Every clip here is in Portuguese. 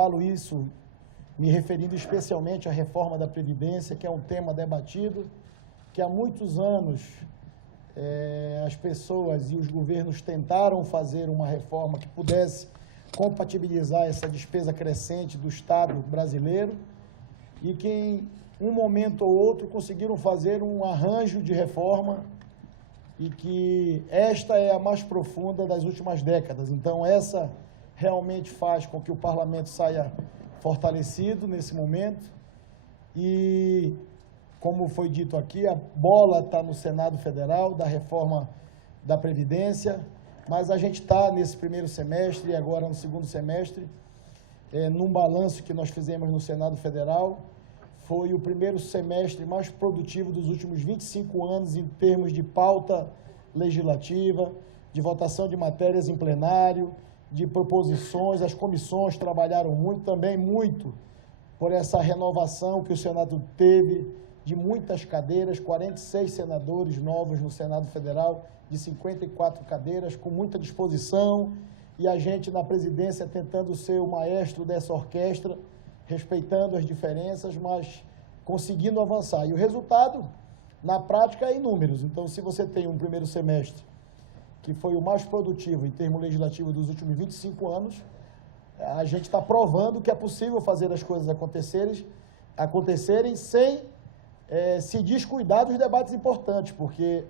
falo isso me referindo especialmente à reforma da Previdência, que é um tema debatido, que há muitos anos as pessoas e os governos tentaram fazer uma reforma que pudesse compatibilizar essa despesa crescente do Estado brasileiro e que em um momento ou outro conseguiram fazer um arranjo de reforma e que esta é a mais profunda das últimas décadas. Então, essa realmente faz com que o parlamento saia fortalecido nesse momento e, como foi dito aqui, a bola está no Senado Federal, da reforma da Previdência, mas a gente está nesse primeiro semestre e agora no segundo semestre, num balanço que nós fizemos no Senado Federal, foi o primeiro semestre mais produtivo dos últimos 25 anos em termos de pauta legislativa, de votação de matérias em plenário, de proposições. As comissões trabalharam muito, também muito, por essa renovação que o Senado teve de muitas cadeiras, 46 senadores novos no Senado Federal, de 54 cadeiras, com muita disposição, e a gente na presidência tentando ser o maestro dessa orquestra, respeitando as diferenças, mas conseguindo avançar. E o resultado, na prática, é em números. Então, se você tem um primeiro semestre, que foi o mais produtivo em termos legislativos dos últimos 25 anos, a gente está provando que é possível fazer as coisas acontecerem sem se descuidar dos debates importantes, porque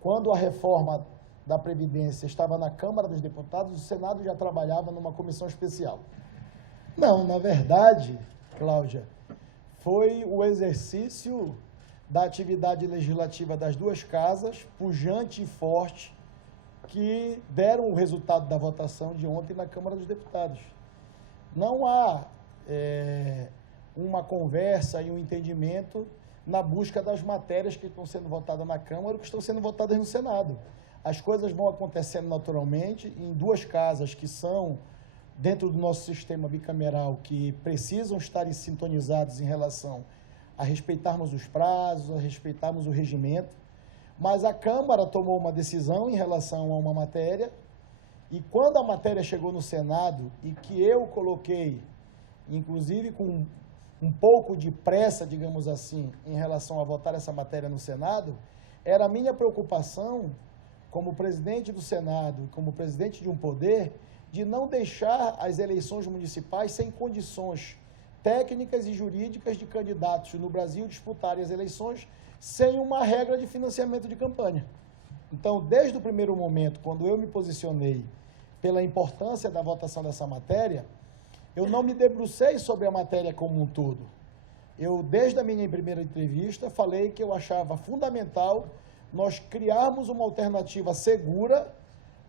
quando a reforma da Previdência estava na Câmara dos Deputados, o Senado já trabalhava numa comissão especial. Não, na verdade, Cláudia, foi o exercício da atividade legislativa das duas casas, pujante e forte, que deram o resultado da votação de ontem na Câmara dos Deputados. Não há uma conversa e um entendimento na busca das matérias que estão sendo votadas na Câmara ou que estão sendo votadas no Senado. As coisas vão acontecendo naturalmente em duas casas que são, dentro do nosso sistema bicameral, que precisam estar sintonizados em relação a respeitarmos os prazos, a respeitarmos o regimento, mas a Câmara tomou uma decisão em relação a uma matéria, e quando a matéria chegou no Senado, e que eu coloquei, inclusive com um pouco de pressa, digamos assim, em relação a votar essa matéria no Senado, era a minha preocupação, como presidente do Senado, como presidente de um poder, de não deixar as eleições municipais sem condições técnicas e jurídicas de candidatos no Brasil disputarem as eleições sem uma regra de financiamento de campanha. Então, desde o primeiro momento, quando eu me posicionei pela importância da votação dessa matéria, eu não me debrucei sobre a matéria como um todo. Eu, desde a minha primeira entrevista, falei que eu achava fundamental nós criarmos uma alternativa segura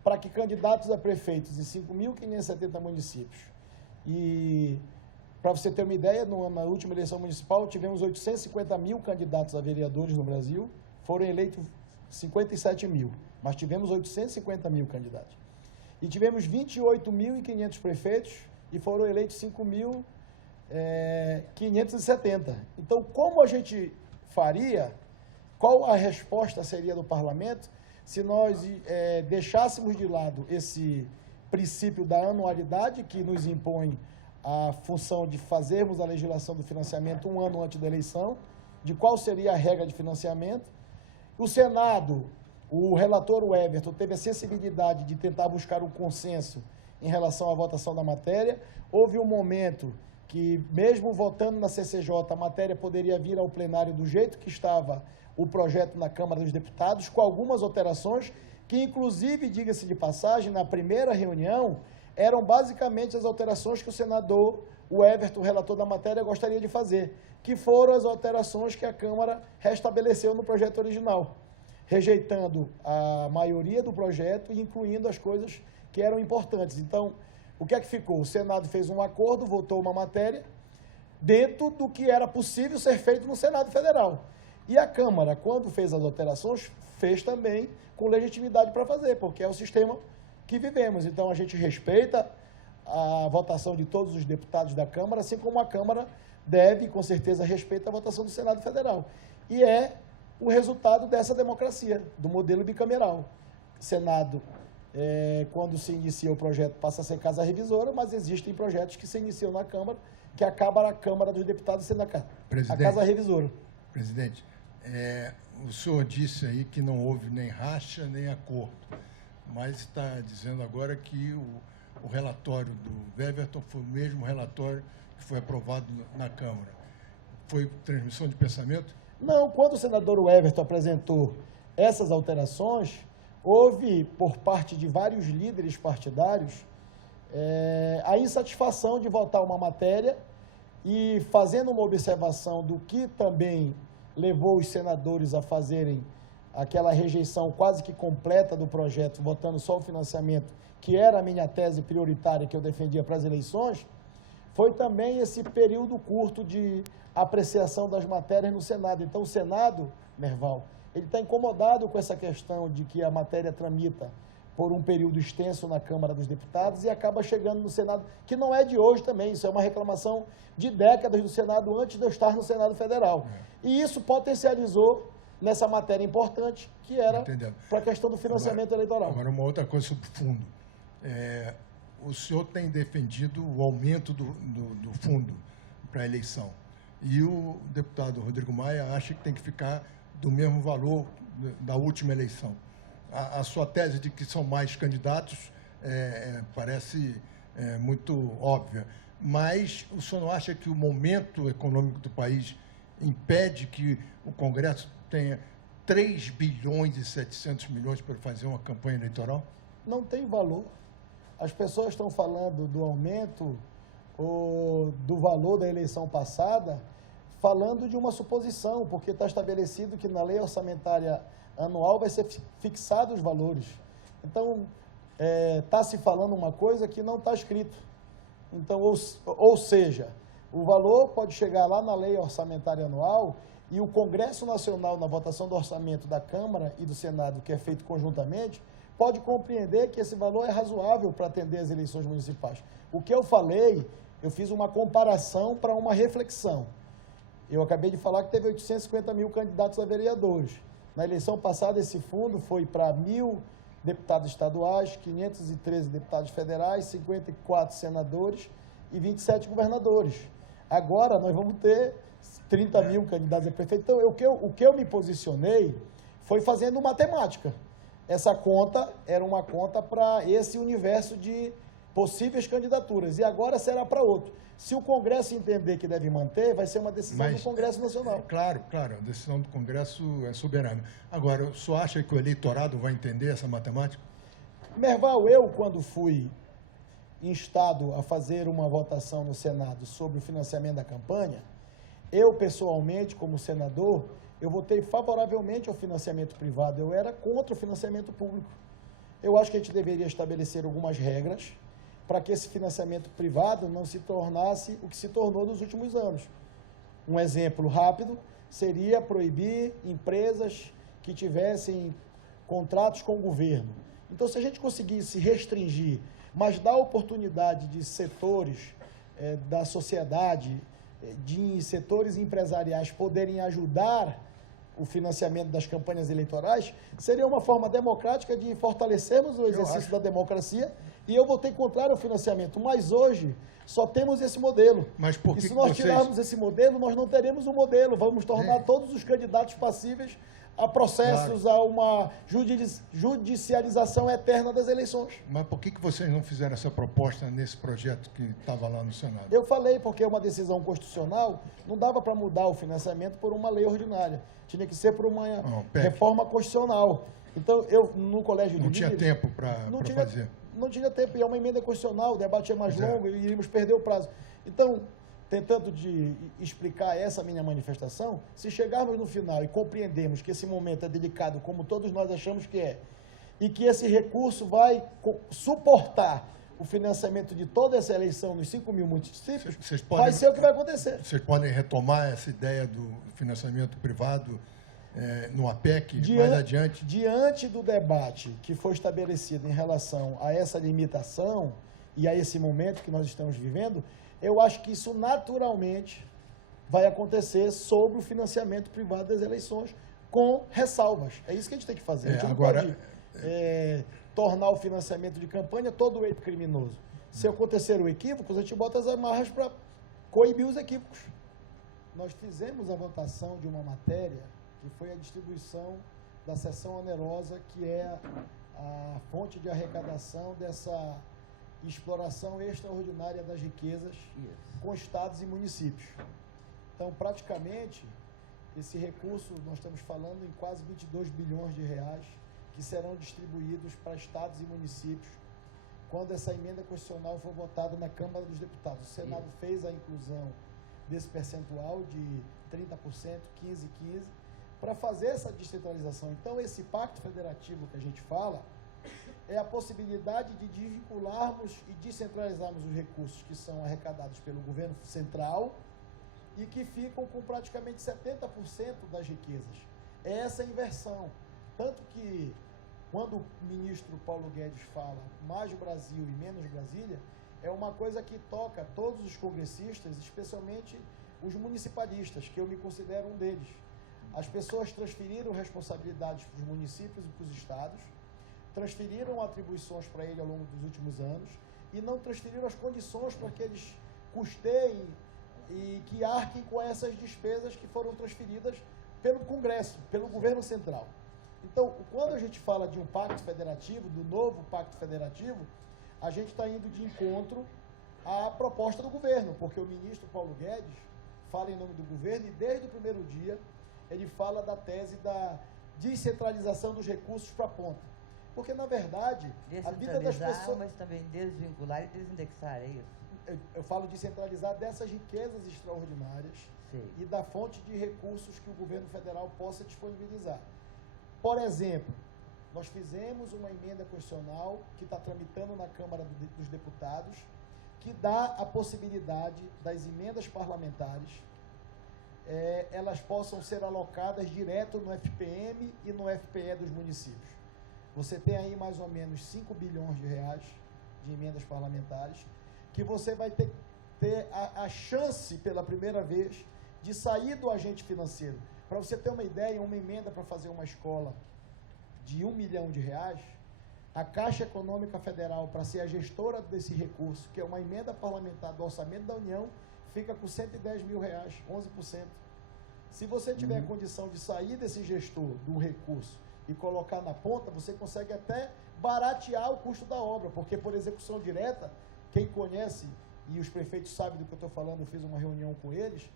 para que candidatos a prefeitos de 5.570 municípios. E, para você ter uma ideia, na última eleição municipal, tivemos 850 mil candidatos a vereadores no Brasil, foram eleitos 57 mil, mas tivemos 850 mil candidatos. E tivemos 28.500 prefeitos e foram eleitos 5.570. Então, como a gente faria, qual a resposta seria do parlamento se nós deixássemos de lado esse princípio da anualidade que nos impõe a função de fazermos a legislação do financiamento um ano antes da eleição, de qual seria a regra de financiamento. O Senado, o relator Everton, teve a sensibilidade de tentar buscar um consenso em relação à votação da matéria. Houve um momento que, mesmo votando na CCJ, a matéria poderia vir ao plenário do jeito que estava o projeto na Câmara dos Deputados, com algumas alterações, que inclusive, diga-se de passagem, na primeira reunião, eram basicamente as alterações que o senador, o Everton, relator da matéria, gostaria de fazer, que foram as alterações que a Câmara restabeleceu no projeto original, rejeitando a maioria do projeto e incluindo as coisas que eram importantes. Então, o que é que ficou? O Senado fez um acordo, votou uma matéria, dentro do que era possível ser feito no Senado Federal. E a Câmara, quando fez as alterações, fez também com legitimidade para fazer, porque é o sistema que vivemos. Então, a gente respeita a votação de todos os deputados da Câmara, assim como a Câmara deve, com certeza, respeitar a votação do Senado Federal. E é o resultado dessa democracia, do modelo bicameral. Senado quando se inicia o projeto, passa a ser casa revisora, mas existem projetos que se iniciam na Câmara, que acaba na Câmara dos Deputados sendo a casa revisora. Presidente, o senhor disse aí que não houve nem racha, nem acordo, mas está dizendo agora que o relatório do Weverton foi o mesmo relatório que foi aprovado na Câmara. Foi transmissão de pensamento? Não, quando o senador Weverton apresentou essas alterações, houve, por parte de vários líderes partidários, a insatisfação de votar uma matéria e fazendo uma observação do que também levou os senadores a fazerem aquela rejeição quase que completa do projeto, votando só o financiamento, que era a minha tese prioritária que eu defendia para as eleições, foi também esse período curto de apreciação das matérias no Senado. Então, o Senado, Merval, ele está incomodado com essa questão de que a matéria tramita por um período extenso na Câmara dos Deputados e acaba chegando no Senado, que não é de hoje também, isso é uma reclamação de décadas do Senado antes de eu estar no Senado Federal. E isso potencializou nessa matéria importante, que era para a questão do financiamento eleitoral. Agora, uma outra coisa sobre o fundo. O senhor tem defendido o aumento do fundo para a eleição. E o deputado Rodrigo Maia acha que tem que ficar do mesmo valor da última eleição. A sua tese de que são mais candidatos parece muito óbvia, mas o senhor não acha que o momento econômico do país impede que o Congresso tenha 3 bilhões e 700 milhões para fazer uma campanha eleitoral? Não tem valor. As pessoas estão falando do aumento ou do valor da eleição passada, falando de uma suposição, porque está estabelecido que na lei orçamentária anual vai ser fixado os valores. Então, está se falando uma coisa que não está escrito. Então, ou seja, o valor pode chegar lá na lei orçamentária anual e o Congresso Nacional, na votação do orçamento da Câmara e do Senado, que é feito conjuntamente, pode compreender que esse valor é razoável para atender as eleições municipais. O que eu falei, eu fiz uma comparação para uma reflexão. Eu acabei de falar que teve 850 mil candidatos a vereadores. Na eleição passada, esse fundo foi para 1.000 deputados estaduais, 513 deputados federais, 54 senadores e 27 governadores. Agora, nós vamos ter 30 mil candidatos a prefeito. Então, o que eu me posicionei foi fazendo matemática. Essa conta era uma conta para esse universo de possíveis candidaturas, e agora será para outro. Se o Congresso entender que deve manter, vai ser uma decisão do Congresso Nacional. Claro, a decisão do Congresso é soberana. Agora, o senhor acha que o eleitorado vai entender essa matemática? Merval, eu, quando fui instado a fazer uma votação no Senado sobre o financiamento da campanha, eu, pessoalmente, como senador, eu votei favoravelmente ao financiamento privado, eu era contra o financiamento público. Eu acho que a gente deveria estabelecer algumas regras para que esse financiamento privado não se tornasse o que se tornou nos últimos anos. Um exemplo rápido seria proibir empresas que tivessem contratos com o governo. Então, se a gente conseguisse restringir, mas dar oportunidade de setores da sociedade, de setores empresariais poderem ajudar o financiamento das campanhas eleitorais, seria uma forma democrática de fortalecermos o exercício da democracia, e eu votei contrário ao financiamento. Mas hoje só temos esse modelo. Mas por que se nós tirarmos esse modelo, nós não teremos um modelo. Vamos tornar todos os candidatos passíveis a processos, a uma judicialização eterna das eleições. Mas por que vocês não fizeram essa proposta nesse projeto que estava lá no Senado? Eu falei porque uma decisão constitucional não dava para mudar o financiamento por uma lei ordinária. Tinha que ser por uma reforma constitucional. Então, eu, no Colégio de Líderes... Não tinha tempo para fazer. Não tinha tempo, e é uma emenda constitucional, o debate é mais longo e iríamos perder o prazo. Então, tentando de explicar essa minha manifestação, se chegarmos no final e compreendermos que esse momento é delicado, como todos nós achamos que é, e que esse recurso vai suportar o financiamento de toda essa eleição nos 5 mil municípios, vai ser o que vai acontecer. Vocês podem retomar essa ideia do financiamento privado no APEC mais adiante? Diante do debate que foi estabelecido em relação a essa limitação e a esse momento que nós estamos vivendo, eu acho que isso naturalmente vai acontecer sobre o financiamento privado das eleições, com ressalvas. É isso que a gente tem que fazer. A gente não pode tornar o financiamento de campanha todo ele criminoso. Se acontecer o equívoco, a gente bota as amarras para coibir os equívocos. Nós fizemos a votação de uma matéria que foi a distribuição da seção onerosa, que é a fonte de arrecadação dessa exploração extraordinária das riquezas com estados e municípios. Então, praticamente, esse recurso, nós estamos falando em quase 22 bilhões de reais, que serão distribuídos para estados e municípios, quando essa emenda constitucional for votada na Câmara dos Deputados. O Senado fez a inclusão desse percentual de 30%, 15%, para fazer essa descentralização. Então, esse pacto federativo que a gente fala é a possibilidade de desvincularmos e descentralizarmos os recursos que são arrecadados pelo governo central e que ficam com praticamente 70% das riquezas. É essa inversão. Tanto que, quando o ministro Paulo Guedes fala mais Brasil e menos Brasília, é uma coisa que toca todos os congressistas, especialmente os municipalistas, que eu me considero um deles. As pessoas transferiram responsabilidades para os municípios e para os estados, transferiram atribuições para ele ao longo dos últimos anos e não transferiram as condições para que eles custeiem e que arquem com essas despesas que foram transferidas pelo Congresso, pelo governo central. Então, quando a gente fala de um pacto federativo, do novo pacto federativo, a gente está indo de encontro à proposta do governo, porque o ministro Paulo Guedes fala em nome do governo e desde o primeiro dia ele fala da tese da descentralização dos recursos para a ponta. Porque, na verdade, a vida das pessoas... mas também desvincular e desindexar, é isso? Eu falo de centralizar dessas riquezas extraordinárias e da fonte de recursos que o governo federal possa disponibilizar. Por exemplo, nós fizemos uma emenda constitucional que está tramitando na Câmara dos Deputados, que dá a possibilidade das emendas parlamentares, elas possam ser alocadas direto no FPM e no FPE dos municípios. Você tem aí mais ou menos 5 bilhões de reais de emendas parlamentares, que você vai ter a chance, pela primeira vez, de sair do agente financeiro. Para você ter uma ideia, uma emenda para fazer uma escola de 1 milhão de reais, a Caixa Econômica Federal, para ser a gestora desse recurso, que é uma emenda parlamentar do orçamento da União, fica com 110 mil reais, 11%. Se você tiver condição de sair desse gestor do recurso e colocar na ponta, você consegue até baratear o custo da obra, porque por execução direta, quem conhece, e os prefeitos sabem do que eu estou falando, eu fiz uma reunião com eles,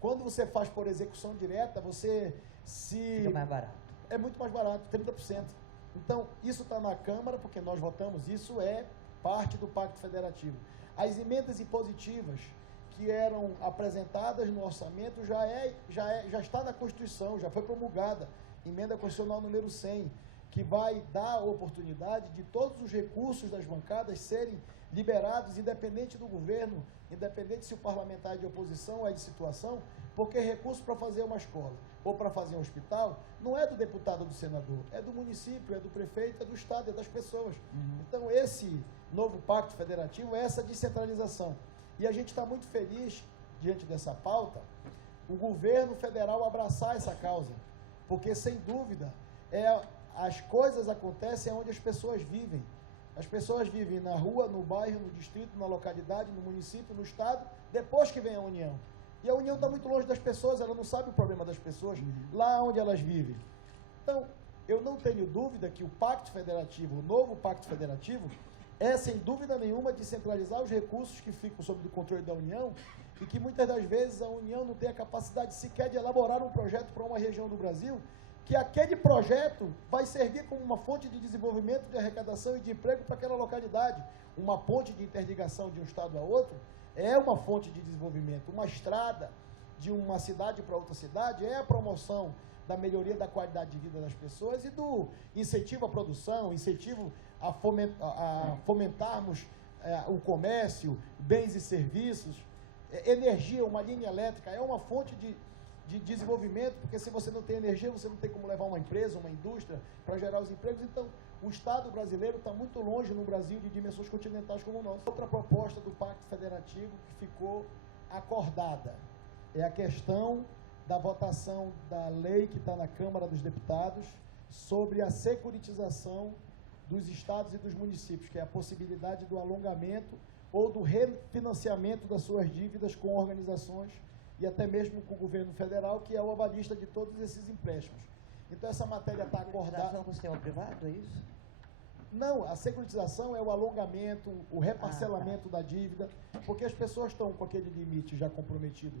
quando você faz por execução direta, você se... Fica mais barato. É muito mais barato, 30%. Então, isso está na Câmara, porque nós votamos, isso é parte do Pacto Federativo. As emendas impositivas que eram apresentadas no orçamento já está na Constituição, já foi promulgada, emenda constitucional número 100, que vai dar a oportunidade de todos os recursos das bancadas serem liberados, independente do governo, independente se o parlamentar é de oposição ou é de situação, porque recurso para fazer uma escola ou para fazer um hospital não é do deputado ou do senador, é do município, é do prefeito, é do estado, é das pessoas. Então, esse novo pacto federativo é essa descentralização. E a gente está muito feliz, diante dessa pauta, o governo federal abraçar essa causa, porque, sem dúvida, as coisas acontecem onde as pessoas vivem. As pessoas vivem na rua, no bairro, no distrito, na localidade, no município, no estado, depois que vem a União. E a União está muito longe das pessoas, ela não sabe o problema das pessoas, lá onde elas vivem. Então, eu não tenho dúvida que o Pacto Federativo, o novo Pacto Federativo, é, sem dúvida nenhuma, descentralizar os recursos que ficam sob o controle da União e que, muitas das vezes, a União não tem a capacidade sequer de elaborar um projeto para uma região do Brasil, que aquele projeto vai servir como uma fonte de desenvolvimento, de arrecadação e de emprego para aquela localidade. Uma ponte de interligação de um estado a outro é uma fonte de desenvolvimento. Uma estrada de uma cidade para outra cidade é a promoção da melhoria da qualidade de vida das pessoas e do incentivo à produção, incentivo a fomentarmos o comércio, bens e serviços, energia, uma linha elétrica, é uma fonte de desenvolvimento, porque se você não tem energia, você não tem como levar uma empresa, uma indústria para gerar os empregos. Então, o Estado brasileiro está muito longe no Brasil de dimensões continentais como o nosso. Outra proposta do Pacto Federativo que ficou acordada é a questão da votação da lei que está na Câmara dos Deputados sobre a securitização dos estados e dos municípios, que é a possibilidade do alongamento ou do refinanciamento das suas dívidas com organizações e até mesmo com o governo federal, que é o avalista de todos esses empréstimos. Então, essa matéria está acordada... com o sistema privado, é isso? Não, a securitização é o alongamento, o reparcelamento da dívida, porque as pessoas estão com aquele limite já comprometido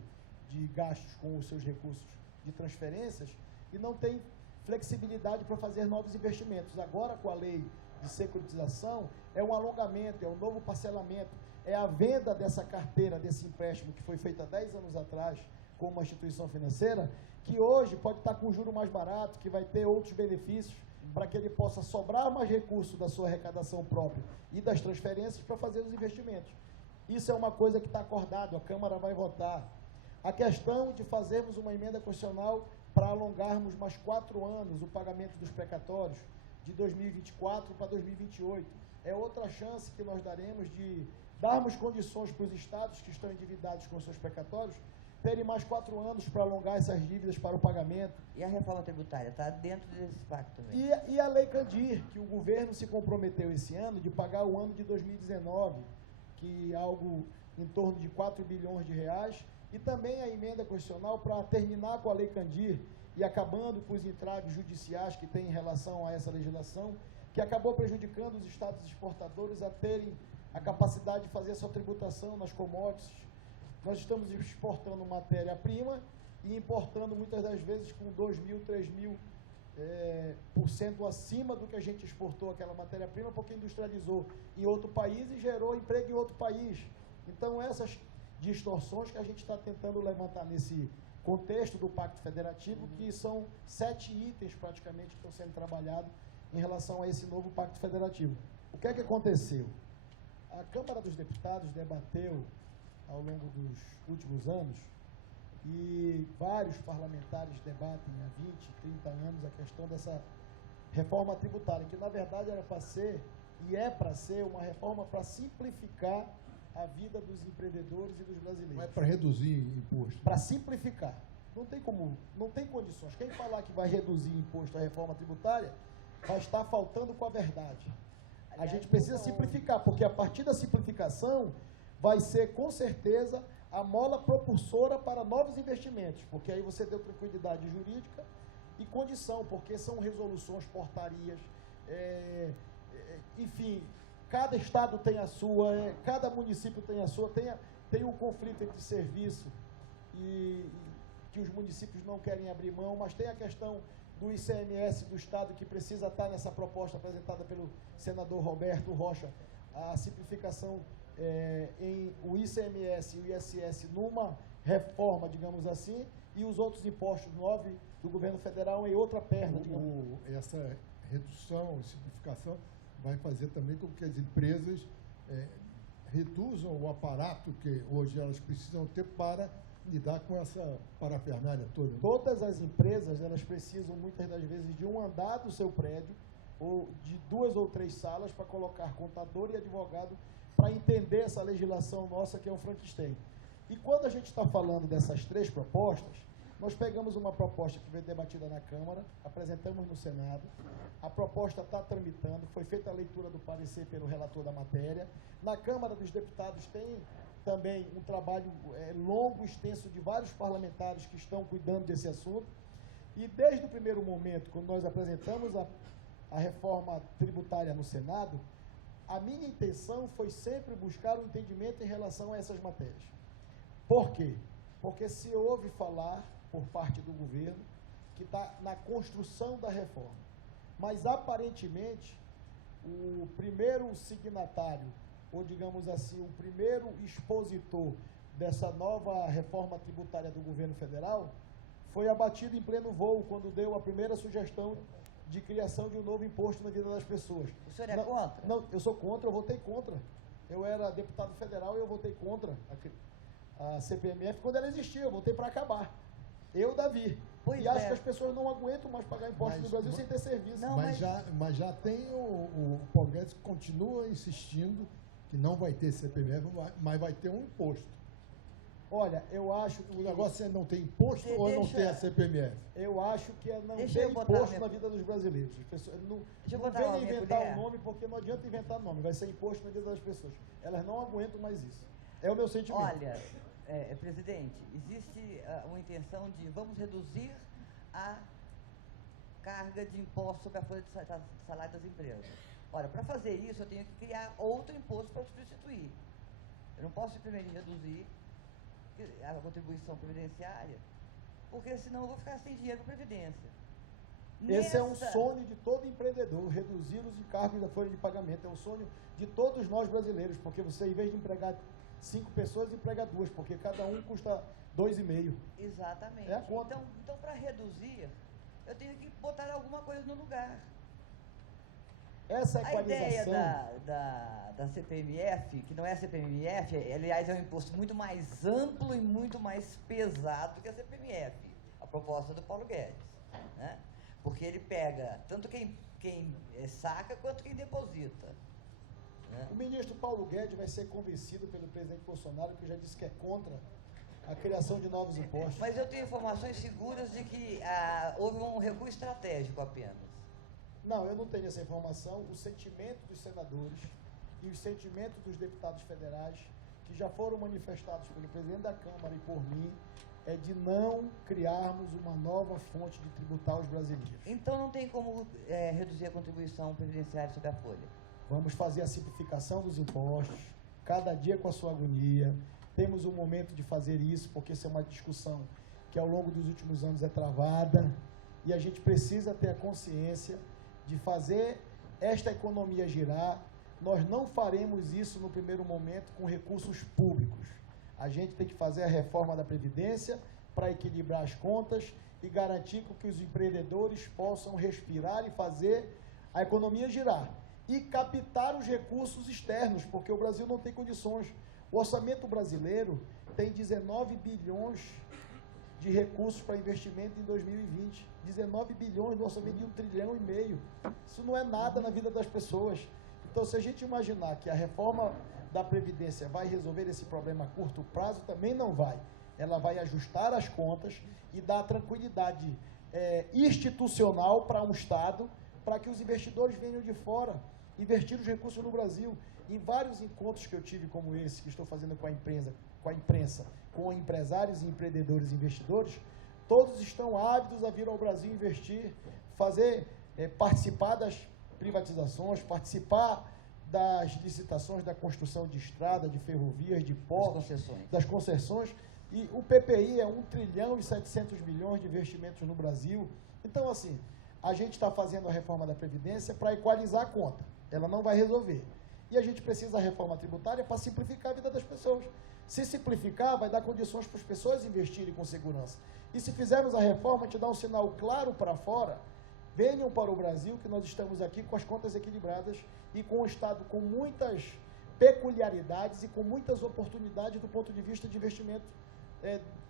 de gastos com os seus recursos de transferências e não tem flexibilidade para fazer novos investimentos. Agora, com a lei de securitização, é um alongamento, é um novo parcelamento, é a venda dessa carteira, desse empréstimo que foi feita 10 anos atrás com uma instituição financeira, que hoje pode estar com juro mais barato, que vai ter outros benefícios, para que ele possa sobrar mais recursos da sua arrecadação própria e das transferências para fazer os investimentos. Isso é uma coisa que está acordado, a Câmara vai votar. A questão de fazermos uma emenda constitucional para alongarmos mais 4 anos o pagamento dos precatórios, de 2024 para 2028. É outra chance que nós daremos de darmos condições para os estados que estão endividados com seus precatórios terem mais 4 anos para alongar essas dívidas para o pagamento. E a reforma tributária está dentro desse pacto também? E a Lei Candir, que o governo se comprometeu esse ano de pagar o ano de 2019, que é algo em torno de 4 bilhões de reais, e também a emenda constitucional para terminar com a Lei Candir e acabando com os entraves judiciais que tem em relação a essa legislação, que acabou prejudicando os estados exportadores a terem a capacidade de fazer sua tributação nas commodities. Nós estamos exportando matéria-prima e importando muitas das vezes com 2.000, 3.000% acima do que a gente exportou aquela matéria-prima, porque industrializou em outro país e gerou emprego em outro país. Então, essas distorções que a gente está tentando levantar nesse contexto do Pacto Federativo, que são 7 itens praticamente que estão sendo trabalhados em relação a esse novo Pacto Federativo. O que é que aconteceu? A Câmara dos Deputados debateu ao longo dos últimos anos, e vários parlamentares debatem há 20, 30 anos a questão dessa reforma tributária, que na verdade era para ser, e é para ser, uma reforma para simplificar a vida dos empreendedores e dos brasileiros. Não é para reduzir imposto. Para simplificar. Não tem como, não tem condições. Quem falar que vai reduzir imposto à reforma tributária, vai estar faltando com a verdade. A gente precisa simplificar, porque a partir da simplificação vai ser, com certeza, a mola propulsora para novos investimentos, porque aí você deu tranquilidade jurídica e condição, porque são resoluções, portarias, enfim, cada estado tem a sua, cada município tem a sua, tem um conflito entre serviço e que os municípios não querem abrir mão, mas tem a questão do ICMS do estado que precisa estar nessa proposta apresentada pelo senador Roberto Rocha, a simplificação em o ICMS e o ISS numa reforma, digamos assim, e os outros impostos 9 do governo federal em outra perna. Essa redução, simplificação, vai fazer também com que as empresas reduzam o aparato que hoje elas precisam ter para lidar com essa parafernália toda. Todas as empresas, elas precisam muitas das vezes de um andar do seu prédio, ou de 2 ou 3 salas para colocar contador e advogado para entender essa legislação nossa que é um Frankenstein. E quando a gente está falando dessas 3 propostas, nós pegamos uma proposta que foi debatida na Câmara, apresentamos no Senado, a proposta está tramitando, foi feita a leitura do parecer pelo relator da matéria. Na Câmara dos Deputados tem também um trabalho longo, extenso, de vários parlamentares que estão cuidando desse assunto. E desde o primeiro momento, quando nós apresentamos a reforma tributária no Senado, a minha intenção foi sempre buscar um entendimento em relação a essas matérias. Por quê? Porque se ouve falar, por parte do governo, que está na construção da reforma. Mas, aparentemente, o primeiro signatário, ou digamos assim, o primeiro expositor dessa nova reforma tributária do governo federal, foi abatido em pleno voo, quando deu a primeira sugestão de criação de um novo imposto na vida das pessoas. O senhor é contra? Não, eu sou contra, eu votei contra. Eu era deputado federal e eu votei contra a CPMF quando ela existia, eu votei para acabar. Eu, Davi. E acho que as pessoas não aguentam mais pagar impostos no Brasil sem ter serviço. Não, mas já tem o Paulo Guedes que continua insistindo que não vai ter CPMF, mas vai ter um imposto. Olha, eu acho que O negócio é não ter imposto ou não ter a CPMF? Eu acho que é não Deixa ter eu botar imposto minha- na vida dos brasileiros. As pessoas não, Deixa eu não botar venha a minha inventar colher. um nome, porque não adianta inventar nome. Vai ser imposto na vida das pessoas. Elas não aguentam mais isso. É o meu sentimento. Olha, presidente, existe uma intenção de vamos reduzir a carga de imposto sobre a folha de salário das empresas. Olha, para fazer isso, eu tenho que criar outro imposto para substituir. Eu não posso simplesmente reduzir a contribuição previdenciária, porque senão eu vou ficar sem dinheiro para Previdência. Esse é um sonho de todo empreendedor, reduzir os encargos da folha de pagamento. É um sonho de todos nós brasileiros, porque você, em vez de empregar 5 pessoas, emprega 2, porque cada um custa 2,5. Exatamente. É a conta. Então para reduzir, eu tenho que botar alguma coisa no lugar. Essa A ideia equalização... da CPMF, que não é a CPMF, aliás, é um imposto muito mais amplo e muito mais pesado que a CPMF, a proposta do Paulo Guedes, né? Porque ele pega tanto quem saca quanto quem deposita, né? O ministro Paulo Guedes vai ser convencido pelo presidente Bolsonaro, que já disse que é contra a criação de novos impostos. Mas eu tenho informações seguras de que houve um recuo estratégico apenas. Não, eu não tenho essa informação. O sentimento dos senadores e o sentimento dos deputados federais, que já foram manifestados pelo presidente da Câmara e por mim, é de não criarmos uma nova fonte de tributar os brasileiros. Então não tem como reduzir a contribuição previdenciária sobre a folha? Vamos fazer a simplificação dos impostos, cada dia com a sua agonia. Temos um momento de fazer isso, porque isso é uma discussão que ao longo dos últimos anos é travada, e a gente precisa ter a consciência de fazer esta economia girar. Nós não faremos isso no primeiro momento com recursos públicos. A gente tem que fazer a reforma da Previdência para equilibrar as contas e garantir que os empreendedores possam respirar e fazer a economia girar. E captar os recursos externos, porque o Brasil não tem condições. O orçamento brasileiro tem 19 bilhões de recursos para investimento em 2020. 19 bilhões no orçamento de 1,5 trilhão. Isso não é nada na vida das pessoas. Então, se a gente imaginar que a reforma da Previdência vai resolver esse problema a curto prazo, também não vai. Ela vai ajustar as contas e dar tranquilidade institucional para um Estado, para que os investidores venham de fora, investir os recursos no Brasil. Em vários encontros que eu tive como esse, que estou fazendo com a imprensa, com empresários, empreendedores e investidores, todos estão ávidos a vir ao Brasil investir, participar das privatizações, participar das licitações da construção de estrada, de ferrovias, de portos, das concessões. E o PPI é 1 trilhão e 700 bilhões de investimentos no Brasil. Então, assim, a gente está fazendo a reforma da Previdência para equalizar a conta. Ela não vai resolver. E a gente precisa da reforma tributária para simplificar a vida das pessoas. Se simplificar, vai dar condições para as pessoas investirem com segurança. E se fizermos a reforma, a gente dá um sinal claro para fora: venham para o Brasil, que nós estamos aqui com as contas equilibradas e com um Estado com muitas peculiaridades e com muitas oportunidades do ponto de vista de investimento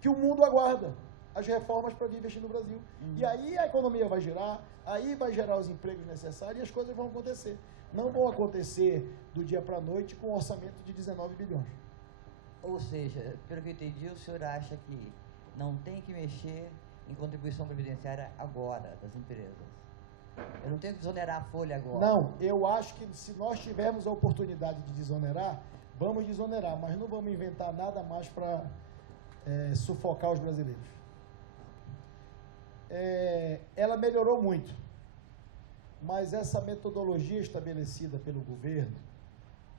que o mundo aguarda. As reformas para vir investir no Brasil. E aí a economia vai girar, aí vai gerar os empregos necessários e as coisas vão acontecer. Não vão acontecer do dia para a noite com um orçamento de 19 bilhões. Ou seja, pelo que eu entendi, o senhor acha que não tem que mexer em contribuição previdenciária agora das empresas? Eu não tenho que desonerar a folha agora? Não, eu acho que se nós tivermos a oportunidade de desonerar, vamos desonerar, mas não vamos inventar nada mais para sufocar os brasileiros. Ela melhorou muito, mas essa metodologia estabelecida pelo governo,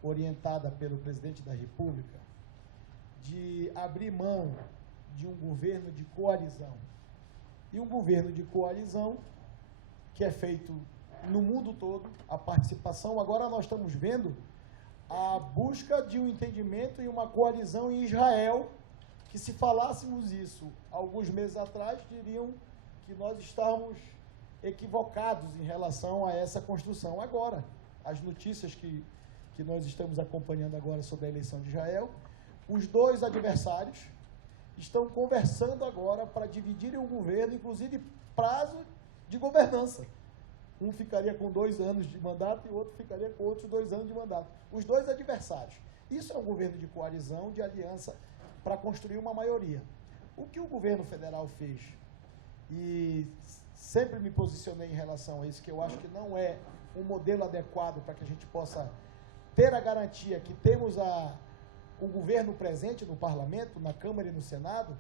orientada pelo presidente da República, de abrir mão de um governo de coalizão, e um governo de coalizão que é feito no mundo todo, a participação, agora nós estamos vendo a busca de um entendimento e uma coalizão em Israel, que se falássemos isso alguns meses atrás, diriam que nós estávamos equivocados em relação a essa construção. Agora, as notícias que nós estamos acompanhando agora sobre a eleição de Israel, os dois adversários estão conversando agora para dividirem o governo, inclusive prazo de governança. Um ficaria com 2 anos de mandato e o outro ficaria com outros 2 anos de mandato. Os dois adversários. Isso é um governo de coalizão, de aliança para construir uma maioria. O que o governo federal fez, e sempre me posicionei em relação a isso, que eu acho que não é um modelo adequado para que a gente possa ter a garantia que temos o governo presente no parlamento, na Câmara e no Senado,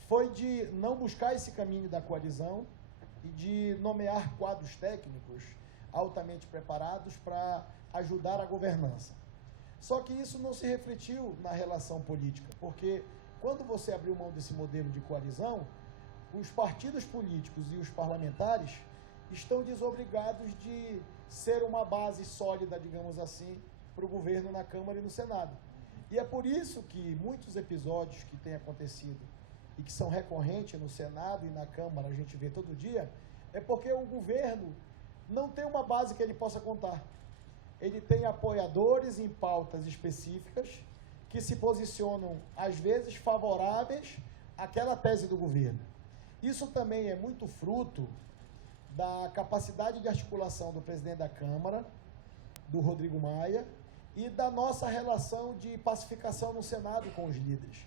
foi de não buscar esse caminho da coalizão e de nomear quadros técnicos altamente preparados para ajudar a governança. Só que isso não se refletiu na relação política, porque quando você abriu mão desse modelo de coalizão, os partidos políticos e os parlamentares estão desobrigados de ser uma base sólida, digamos assim, para o governo na Câmara e no Senado. E é por isso que muitos episódios que têm acontecido e que são recorrentes no Senado e na Câmara, a gente vê todo dia, é porque o governo não tem uma base que ele possa contar. Ele tem apoiadores em pautas específicas que se posicionam, às vezes, favoráveis àquela tese do governo. Isso também é muito fruto da capacidade de articulação do presidente da Câmara, do Rodrigo Maia, e da nossa relação de pacificação no Senado com os líderes.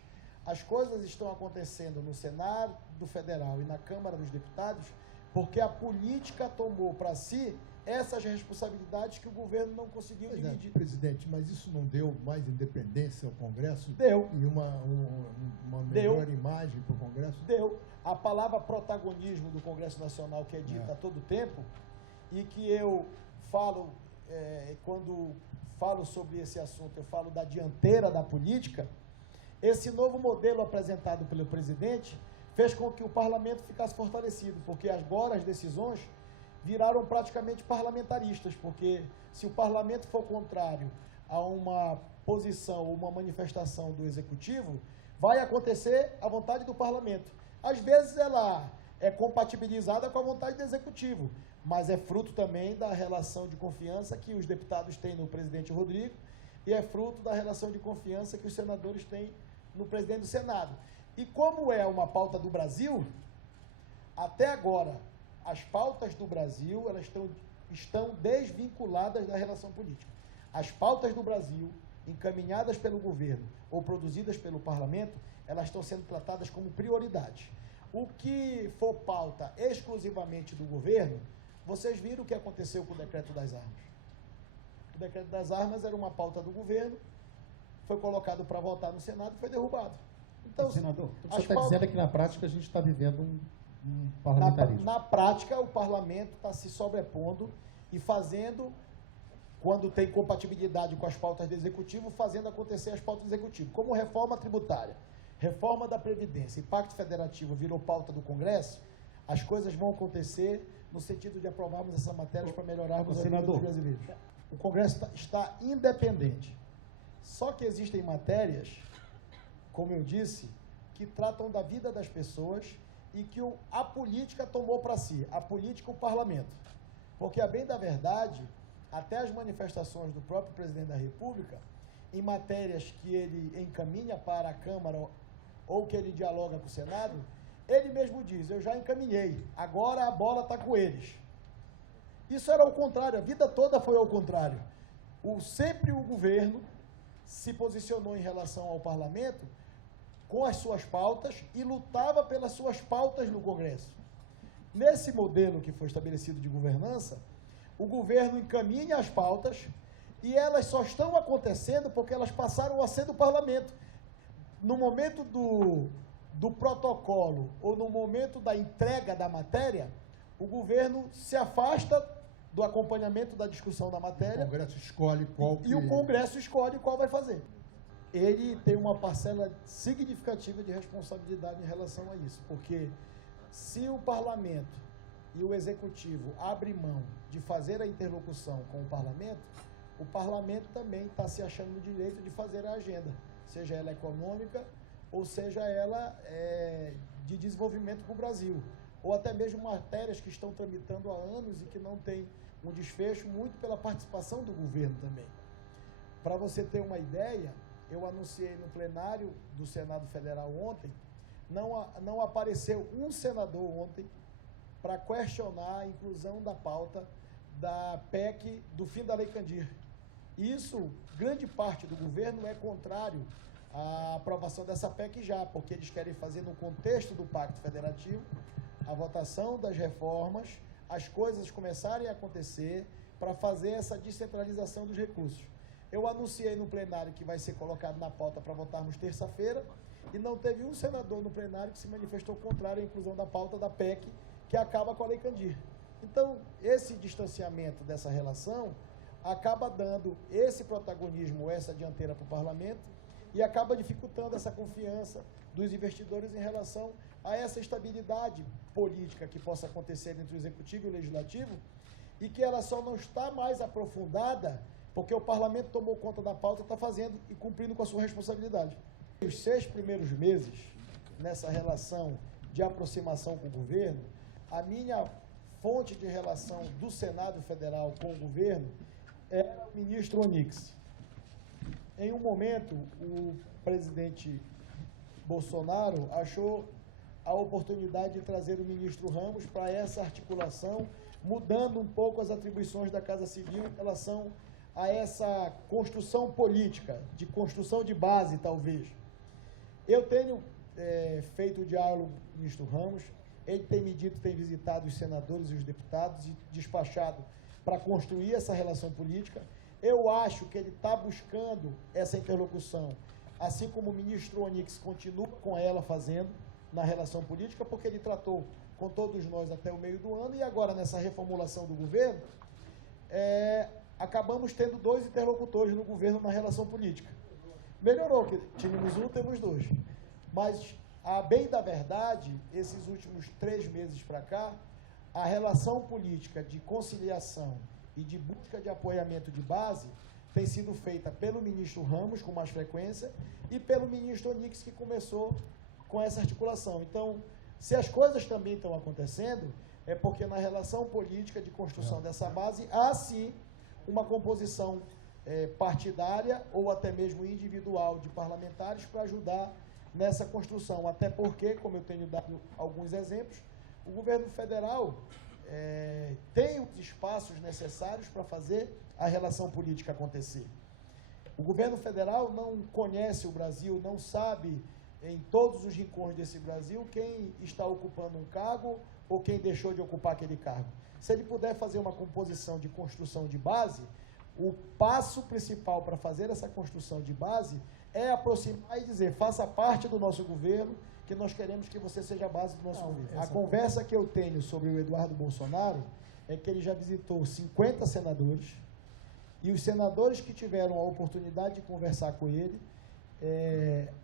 As coisas estão acontecendo no Senado Federal e na Câmara dos Deputados porque a política tomou para si essas responsabilidades que o governo não conseguiu dividir. Presidente, mas isso não deu mais independência ao Congresso? Deu. E uma melhor imagem para o Congresso? Deu. A palavra protagonismo do Congresso Nacional, que é dita a todo tempo, e que eu falo, quando falo sobre esse assunto, eu falo da dianteira da política. Esse novo modelo apresentado pelo presidente fez com que o parlamento ficasse fortalecido, porque agora as decisões viraram praticamente parlamentaristas, porque se o parlamento for contrário a uma posição ou uma manifestação do executivo, vai acontecer a vontade do parlamento. Às vezes ela é compatibilizada com a vontade do executivo, mas é fruto também da relação de confiança que os deputados têm no presidente Rodrigo e é fruto da relação de confiança que os senadores têm no presidente do Senado. E como é uma pauta do Brasil, até agora, as pautas do Brasil elas estão desvinculadas da relação política. As pautas do Brasil, encaminhadas pelo governo ou produzidas pelo parlamento, elas estão sendo tratadas como prioridade. O que for pauta exclusivamente do governo, vocês viram o que aconteceu com o decreto das armas. O decreto das armas era uma pauta do governo, foi colocado para votar no Senado e foi derrubado. Então, senador, o que você está dizendo é que na prática a gente está vivendo um parlamentarismo. Na prática, o parlamento está se sobrepondo e fazendo, quando tem compatibilidade com as pautas do executivo, fazendo acontecer as pautas do executivo, como reforma tributária, reforma da Previdência e Pacto Federativo virou pauta do Congresso, as coisas vão acontecer no sentido de aprovarmos essa matéria para melhorarmos a vida dos brasileiros. O Congresso está independente. Só que existem matérias, como eu disse, que tratam da vida das pessoas e que a política tomou para si, a política o parlamento. Porque, a bem da verdade, até as manifestações do próprio presidente da República, em matérias que ele encaminha para a Câmara ou que ele dialoga com o Senado, ele mesmo diz, eu já encaminhei, agora a bola está com eles. Isso era o contrário, a vida toda foi ao contrário. Sempre o governo se posicionou em relação ao parlamento com as suas pautas e lutava pelas suas pautas no Congresso. Nesse modelo que foi estabelecido de governança, o governo encaminha as pautas e elas só estão acontecendo porque elas passaram a ser do parlamento. No momento do protocolo ou no momento da entrega da matéria, o governo se afasta do acompanhamento da discussão da matéria. O Congresso escolhe qual e o Congresso escolhe qual vai fazer. Ele tem uma parcela significativa de responsabilidade em relação a isso, porque se o parlamento e o executivo abrem mão de fazer a interlocução com o parlamento também está se achando no direito de fazer a agenda, seja ela econômica ou seja ela de desenvolvimento para o Brasil, ou até mesmo matérias que estão tramitando há anos e que não têm um desfecho, muito pela participação do governo também. Para você ter uma ideia, eu anunciei no plenário do Senado Federal ontem, não apareceu um senador ontem para questionar a inclusão da pauta da PEC do fim da Lei Candir. Isso, grande parte do governo é contrário a aprovação dessa PEC já, porque eles querem fazer no contexto do Pacto Federativo a votação das reformas, as coisas começarem a acontecer para fazer essa descentralização dos recursos. Eu anunciei no plenário que vai ser colocado na pauta para votarmos terça-feira e não teve um senador no plenário que se manifestou contrário à inclusão da pauta da PEC, que acaba com a Lei Candir. Então, esse distanciamento dessa relação acaba dando esse protagonismo, essa dianteira para o parlamento e acaba dificultando essa confiança dos investidores em relação a essa estabilidade política que possa acontecer entre o Executivo e o Legislativo e que ela só não está mais aprofundada porque o parlamento tomou conta da pauta, está fazendo e cumprindo com a sua responsabilidade. Os 6 primeiros meses, nessa relação de aproximação com o governo, a minha fonte de relação do Senado Federal com o governo era o ministro Onyx. Em um momento, o presidente Bolsonaro achou a oportunidade de trazer o ministro Ramos para essa articulação, mudando um pouco as atribuições da Casa Civil em relação a essa construção política, de construção de base, talvez. Eu tenho feito o diálogo com o ministro Ramos, ele tem me dito, tem visitado os senadores e os deputados e despachado para construir essa relação política. Eu acho que ele está buscando essa interlocução, assim como o ministro Onyx continua com ela fazendo na relação política, porque ele tratou com todos nós até o meio do ano e agora nessa reformulação do governo, acabamos tendo 2 interlocutores no governo na relação política. Melhorou, que tínhamos um, temos 2. Mas, a bem da verdade, esses últimos 3 meses para cá, a relação política de conciliação e de busca de apoiamento de base tem sido feita pelo ministro Ramos, com mais frequência, e pelo ministro Onyx, que começou com essa articulação. Então, se as coisas também estão acontecendo, é porque na relação política de construção dessa base, há sim uma composição partidária ou até mesmo individual de parlamentares para ajudar nessa construção. Até porque, como eu tenho dado alguns exemplos, o governo federal tem os espaços necessários para fazer a relação política acontecer. O governo federal não conhece o Brasil, não sabe em todos os rincões desse Brasil quem está ocupando um cargo ou quem deixou de ocupar aquele cargo. Se ele puder fazer uma composição de construção de base, o passo principal para fazer essa construção de base é aproximar e dizer, faça parte do nosso governo, que nós queremos que você seja a base do nosso governo. A conversa que eu tenho sobre o Eduardo Bolsonaro é que ele já visitou 50 senadores e os senadores que tiveram a oportunidade de conversar com ele,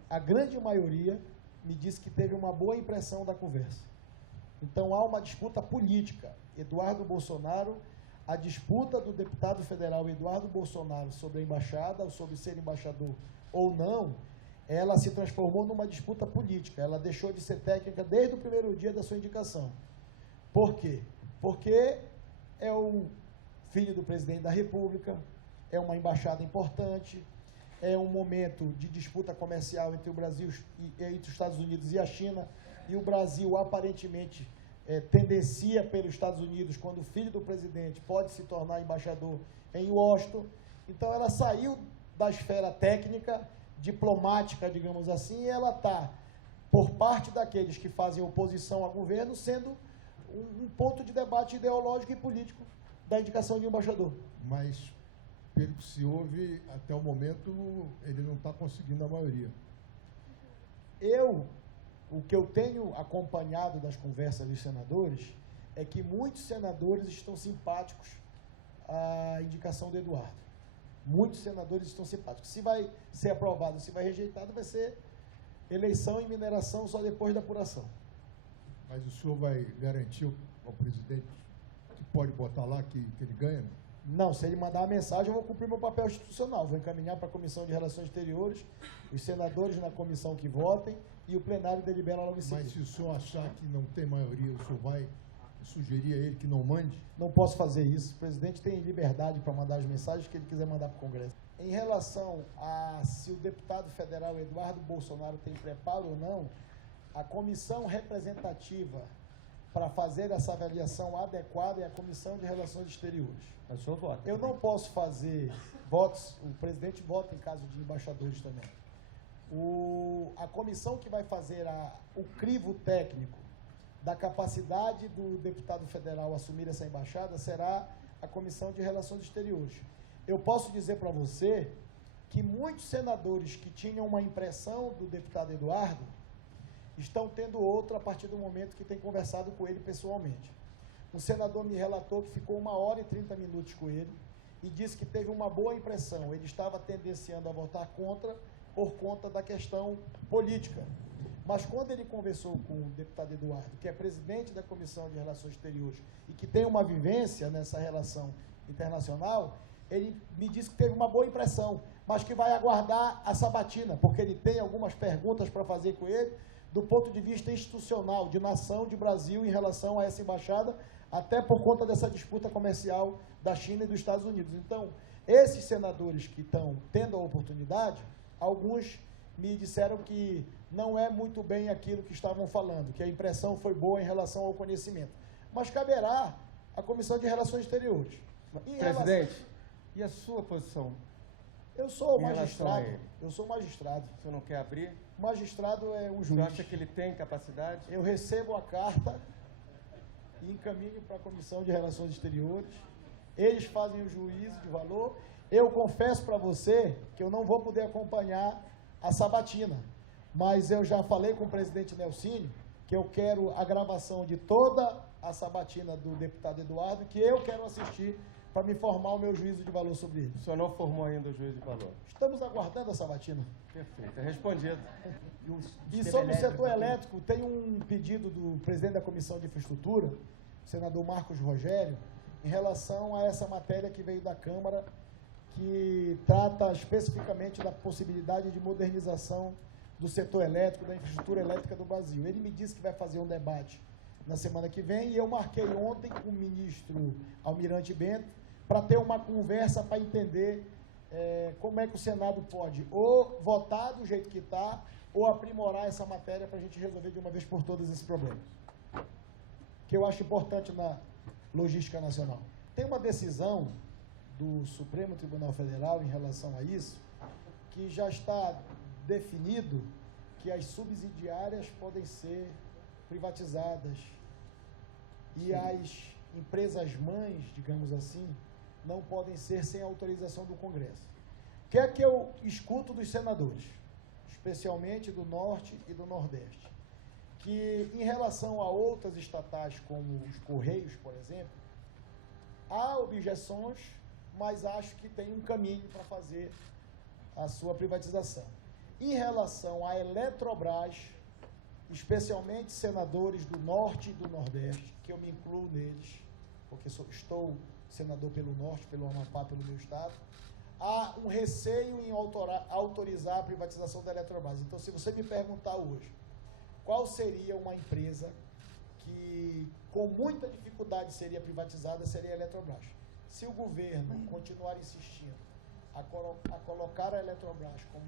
a grande maioria me disse que teve uma boa impressão da conversa. Então, há uma disputa política. Eduardo Bolsonaro, a disputa do deputado federal Eduardo Bolsonaro sobre a embaixada, ou sobre ser embaixador ou não, ela se transformou numa disputa política. Ela deixou de ser técnica desde o primeiro dia da sua indicação. Por quê? Porque é o filho do presidente da República, é uma embaixada importante, é um momento de disputa comercial entre o Brasil e entre os Estados Unidos e a China, e o Brasil aparentemente tendencia pelos Estados Unidos, quando o filho do presidente pode se tornar embaixador em Washington. Então, ela saiu da esfera técnica, diplomática, digamos assim, e ela está, por parte daqueles que fazem oposição ao governo, sendo um ponto de debate ideológico e político da indicação de um embaixador. Mas, pelo que se ouve, até o momento, ele não está conseguindo a maioria. O que eu tenho acompanhado das conversas dos senadores é que muitos senadores estão simpáticos à indicação do Eduardo. Muitos senadores estão simpáticos. Se vai ser aprovado, se vai rejeitado, vai ser eleição e mineração só depois da apuração. Mas o senhor vai garantir ao presidente que pode botar lá que ele ganha? Não, se ele mandar a mensagem, eu vou cumprir meu papel institucional. Vou encaminhar para a Comissão de Relações Exteriores, os senadores na comissão que votem e o plenário delibera logo em seguida. Mas se o senhor achar que não tem maioria, o senhor vai sugerir a ele que não mande? Não posso fazer isso. O presidente tem liberdade para mandar as mensagens que ele quiser mandar para o Congresso. Em relação a se o deputado federal Eduardo Bolsonaro tem preparo ou não, a comissão representativa para fazer essa avaliação adequada é a Comissão de Relações Exteriores. Mas o senhor vota. Eu não posso fazer votos, o presidente vota em caso de embaixadores também. A comissão que vai fazer o crivo técnico da capacidade do deputado federal assumir essa embaixada será a Comissão de Relações Exteriores. Eu posso dizer para você que muitos senadores que tinham uma impressão do deputado Eduardo estão tendo outra a partir do momento que tem conversado com ele pessoalmente. Um senador me relatou que ficou 1h e 30 minutos com ele e disse que teve uma boa impressão. Ele estava tendenciando a votar contra por conta da questão política. Mas quando ele conversou com o deputado Eduardo, que é presidente da Comissão de Relações Exteriores e que tem uma vivência nessa relação internacional, ele me disse que teve uma boa impressão, mas que vai aguardar a sabatina, porque ele tem algumas perguntas para fazer com ele, do ponto de vista institucional, de nação, de Brasil, em relação a essa embaixada, até por conta dessa disputa comercial da China e dos Estados Unidos. Então, esses senadores que estão tendo a oportunidade, alguns me disseram que não é muito bem aquilo que estavam falando, que a impressão foi boa em relação ao conhecimento. Mas caberá à Comissão de Relações Exteriores. Presidente, e a sua posição? Eu sou em relação magistrado. a ele? Eu sou magistrado. O senhor não quer abrir? O magistrado é um O juiz. senhor acha que ele tem capacidade? Eu recebo a carta e encaminho para a Comissão de Relações Exteriores. Eles fazem o juízo de valor. Eu confesso para você que eu não vou poder acompanhar a sabatina, mas eu já falei com o presidente Nelsinho que eu quero a gravação de toda a sabatina do deputado Eduardo, que eu quero assistir para me formar o meu juízo de valor sobre ele. O senhor não formou ainda o juízo de valor? Estamos aguardando a sabatina. Perfeito, é respondido. E sobre o setor elétrico, tem um pedido do presidente da Comissão de Infraestrutura, o senador Marcos Rogério, em relação a essa matéria que veio da Câmara, que trata especificamente da possibilidade de modernização do setor elétrico, da infraestrutura elétrica do Brasil. Ele me disse que vai fazer um debate na semana que vem, e eu marquei ontem com o ministro Almirante Bento para ter uma conversa para entender como é que o Senado pode ou votar do jeito que está, ou aprimorar essa matéria para a gente resolver de uma vez por todas esse problema, que eu acho importante na logística nacional. Tem uma decisão do Supremo Tribunal Federal em relação a isso, que já está definido que as subsidiárias podem ser privatizadas e as empresas mães, digamos assim, não podem ser sem autorização do Congresso. O que é que eu escuto dos senadores, especialmente do Norte e do Nordeste? Que em relação a outras estatais, como os Correios, por exemplo, há objeções, mas acho que tem um caminho para fazer a sua privatização. Em relação à Eletrobras, especialmente senadores do Norte e do Nordeste, que eu me incluo neles, porque estou senador pelo Norte, pelo Amapá, pelo meu estado, há um receio em autorizar a privatização da Eletrobras. Então, se você me perguntar hoje, qual seria uma empresa que com muita dificuldade seria privatizada, seria a Eletrobras. Se o governo continuar insistindo a colocar a Eletrobras como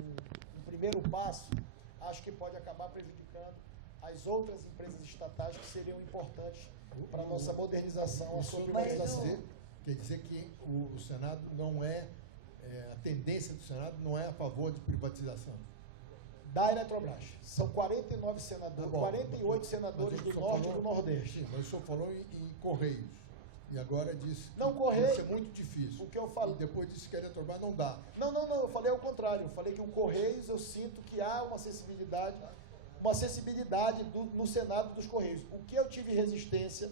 um primeiro passo, acho que pode acabar prejudicando as outras empresas estatais que seriam importantes para a nossa modernização, a sua privatização. Quer dizer que o Senado não a tendência do Senado não é a favor de privatização? Da Eletrobras. São 49 senadores, 48 senadores do Norte e do Nordeste. Sim, mas o senhor falou em Correios. E agora disse que não, Correio, isso é muito difícil. O que eu falo, e depois disse que a Eletrobras não dá. Não, eu falei ao contrário. Eu falei que o Correios, eu sinto que há uma sensibilidade no Senado dos Correios. O que eu tive resistência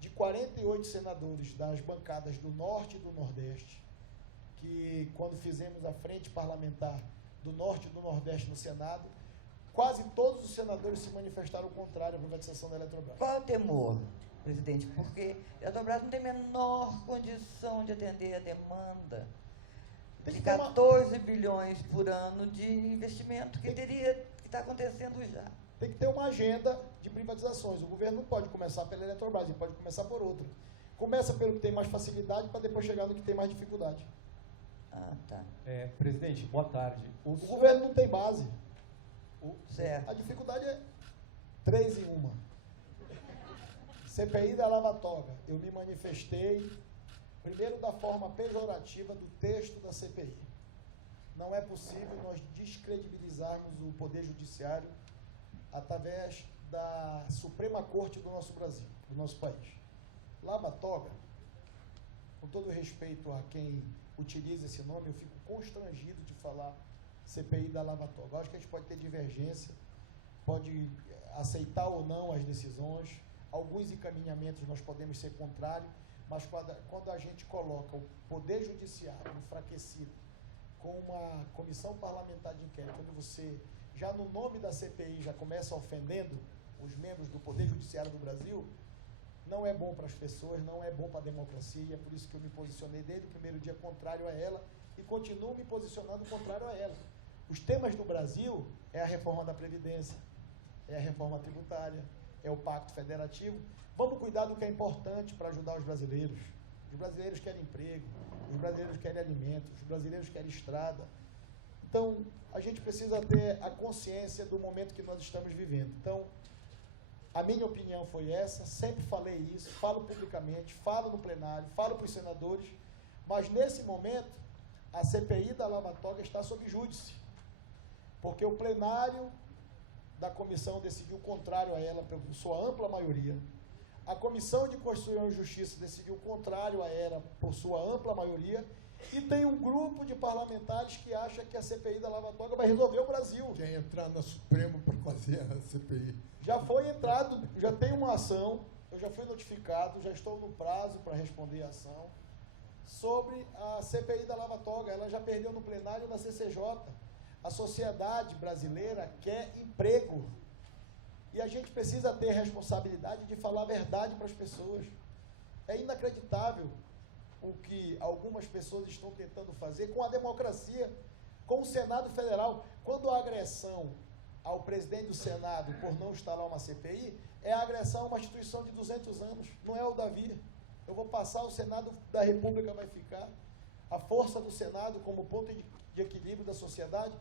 de 48 senadores das bancadas do Norte e do Nordeste, que quando fizemos a frente parlamentar do Norte e do Nordeste no Senado, quase todos os senadores se manifestaram contrário à privatização da Eletrobras. Qual é o temor, presidente? Porque a Eletrobras não tem a menor condição de atender a demanda de 14 bilhões por ano de investimento que está acontecendo já. Tem que ter uma agenda de privatizações. O governo não pode começar pela Eletrobras, ele pode começar por outra. Começa pelo que tem mais facilidade para depois chegar no que tem mais dificuldade. Ah, tá. Presidente, boa tarde. O governo não tem base. Certo. A dificuldade é 3 em 1. CPI da Lava Toga. Eu me manifestei, primeiro, da forma pejorativa do texto da CPI. não é possível nós descredibilizarmos o Poder Judiciário através da Suprema Corte do nosso Brasil, do nosso país. Lava Toga, com todo respeito a quem utiliza esse nome, eu fico constrangido de falar CPI da Lava Toga. Eu acho que a gente pode ter divergência, pode aceitar ou não as decisões, alguns encaminhamentos nós podemos ser contrários, mas quando a gente coloca o Poder Judiciário enfraquecido com uma comissão parlamentar de inquérito, quando você, já no nome da CPI, já começa ofendendo os membros do Poder Judiciário do Brasil, não é bom para as pessoas, não é bom para a democracia, e é por isso que eu me posicionei desde o primeiro dia contrário a ela e continuo me posicionando contrário a ela. Os temas do Brasil é a reforma da Previdência, é a reforma tributária, é o Pacto Federativo. Vamos cuidar do que é importante para ajudar os brasileiros. Os brasileiros querem emprego, os brasileiros querem alimentos, os brasileiros querem estrada. Então, a gente precisa ter a consciência do momento que nós estamos vivendo. Então, a minha opinião foi essa, sempre falei isso, falo publicamente, falo no plenário, falo para os senadores, mas nesse momento, a CPI da Lava Toga está sob júdice, porque o plenário da comissão decidiu contrário a ela, por sua ampla maioria. A Comissão de Constituição e Justiça decidiu contrário a ela, por sua ampla maioria, e tem um grupo de parlamentares que acha que a CPI da Lava Toga vai resolver o Brasil. Quer entrar no Supremo para fazer a CPI. Já foi entrado, já tem uma ação, eu já fui notificado, já estou no prazo para responder a ação, sobre a CPI da Lava Toga. Ela já perdeu no plenário da CCJ. A sociedade brasileira quer emprego. E a gente precisa ter responsabilidade de falar a verdade para as pessoas. É inacreditável o que algumas pessoas estão tentando fazer com a democracia, com o Senado Federal. Quando a agressão ao presidente do Senado por não instalar uma CPI, é a agressão a uma instituição de 200 anos, não é o Davi. Eu vou passar, o Senado da República vai ficar, a força do Senado como ponto de equilíbrio da sociedade.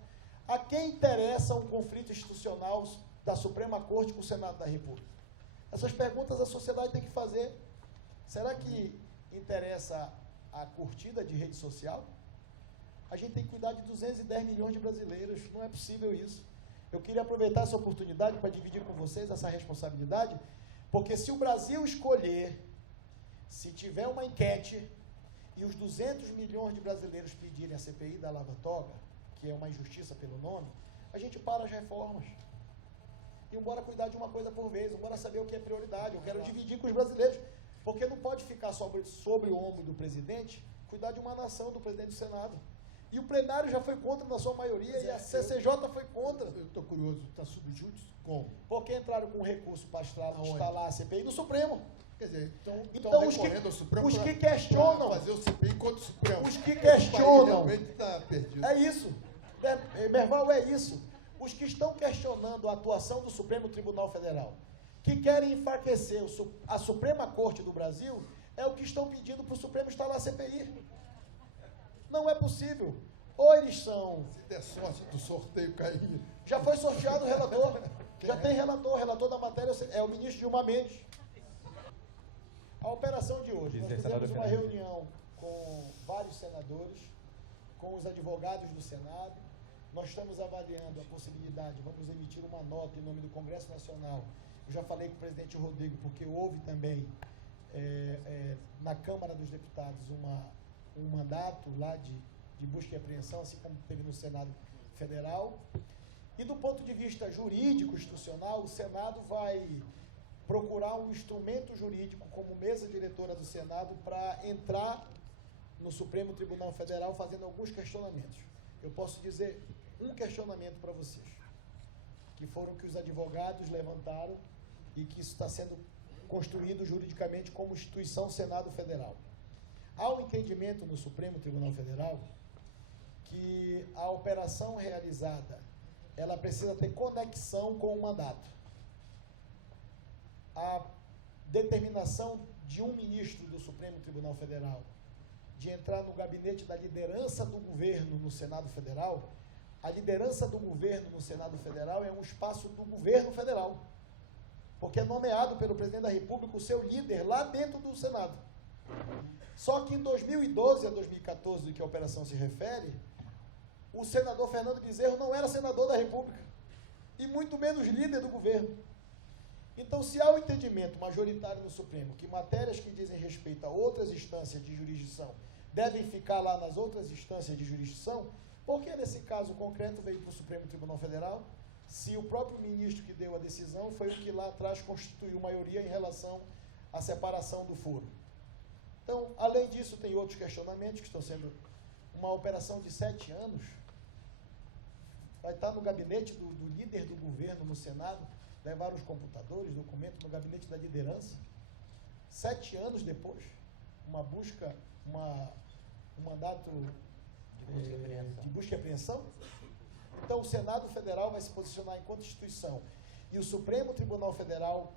A quem interessa um conflito institucional da Suprema Corte com o Senado da República? Essas perguntas a sociedade tem que fazer. Será que interessa a curtida de rede social? A gente tem que cuidar de 210 milhões de brasileiros, não é possível isso. Eu queria aproveitar essa oportunidade para dividir com vocês essa responsabilidade, porque se o Brasil escolher, se tiver uma enquete e os 200 milhões de brasileiros pedirem a CPI da Lava Toga, que é uma injustiça pelo nome, a gente para as reformas. E bora cuidar de uma coisa por vez, bora saber o que é prioridade. Eu quero dividir com os brasileiros, porque não pode ficar sobre o ombro do presidente, cuidar de uma nação, do presidente do Senado. E o plenário já foi contra na sua maioria, e a CCJ foi contra. Eu estou curioso, está sob júdice como? Porque entraram com recurso para instalar a CPI no Supremo. Quer dizer, então recorrendo ao Supremo os que questionam, fazer o CPI contra o Supremo. Os que questionam, realmente está perdido. É isso, Merval, é isso. Os que estão questionando a atuação do Supremo Tribunal Federal, que querem enfraquecer a Suprema Corte do Brasil, é o que estão pedindo para o Supremo instalar a CPI. Não é possível. Ou eles são... Se der sorte do sorteio cair... Já foi sorteado o relator. Já tem relator. O relator da matéria é o ministro Gilmar Mendes. A operação de hoje, nós fizemos uma reunião com vários senadores, com os advogados do Senado. Nós estamos avaliando a possibilidade, vamos emitir uma nota em nome do Congresso Nacional. Eu já falei com o presidente Rodrigo, porque houve também na Câmara dos Deputados um mandato lá de busca e apreensão, assim como teve no Senado Federal. E do ponto de vista jurídico, institucional, o Senado vai procurar um instrumento jurídico como mesa diretora do Senado para entrar no Supremo Tribunal Federal fazendo alguns questionamentos. Eu posso dizer um questionamento para vocês, que foram que os advogados levantaram e que isso está sendo construído juridicamente como instituição Senado Federal. Há um entendimento no Supremo Tribunal Federal que a operação realizada, ela precisa ter conexão com o mandato. A determinação de um ministro do Supremo Tribunal Federal de entrar no gabinete da liderança do governo no Senado Federal, a liderança do governo no Senado Federal é um espaço do governo federal, porque é nomeado pelo presidente da República o seu líder lá dentro do Senado. Só que em 2012 a 2014, que a operação se refere, o senador Fernando Bezerro não era senador da República, e muito menos líder do governo. Então, se há um entendimento majoritário no Supremo que matérias que dizem respeito a outras instâncias de jurisdição devem ficar lá nas outras instâncias de jurisdição, por que nesse caso concreto veio para o Supremo Tribunal Federal, se o próprio ministro que deu a decisão foi o que lá atrás constituiu maioria em relação à separação do foro? Então, além disso, tem outros questionamentos que estão sendo uma operação de 7 anos, vai estar no gabinete do líder do governo no Senado, levaram os computadores, documentos no gabinete da liderança. 7 anos depois, uma busca, um mandato de busca e apreensão. Então, o Senado Federal vai se posicionar enquanto instituição. E o Supremo Tribunal Federal,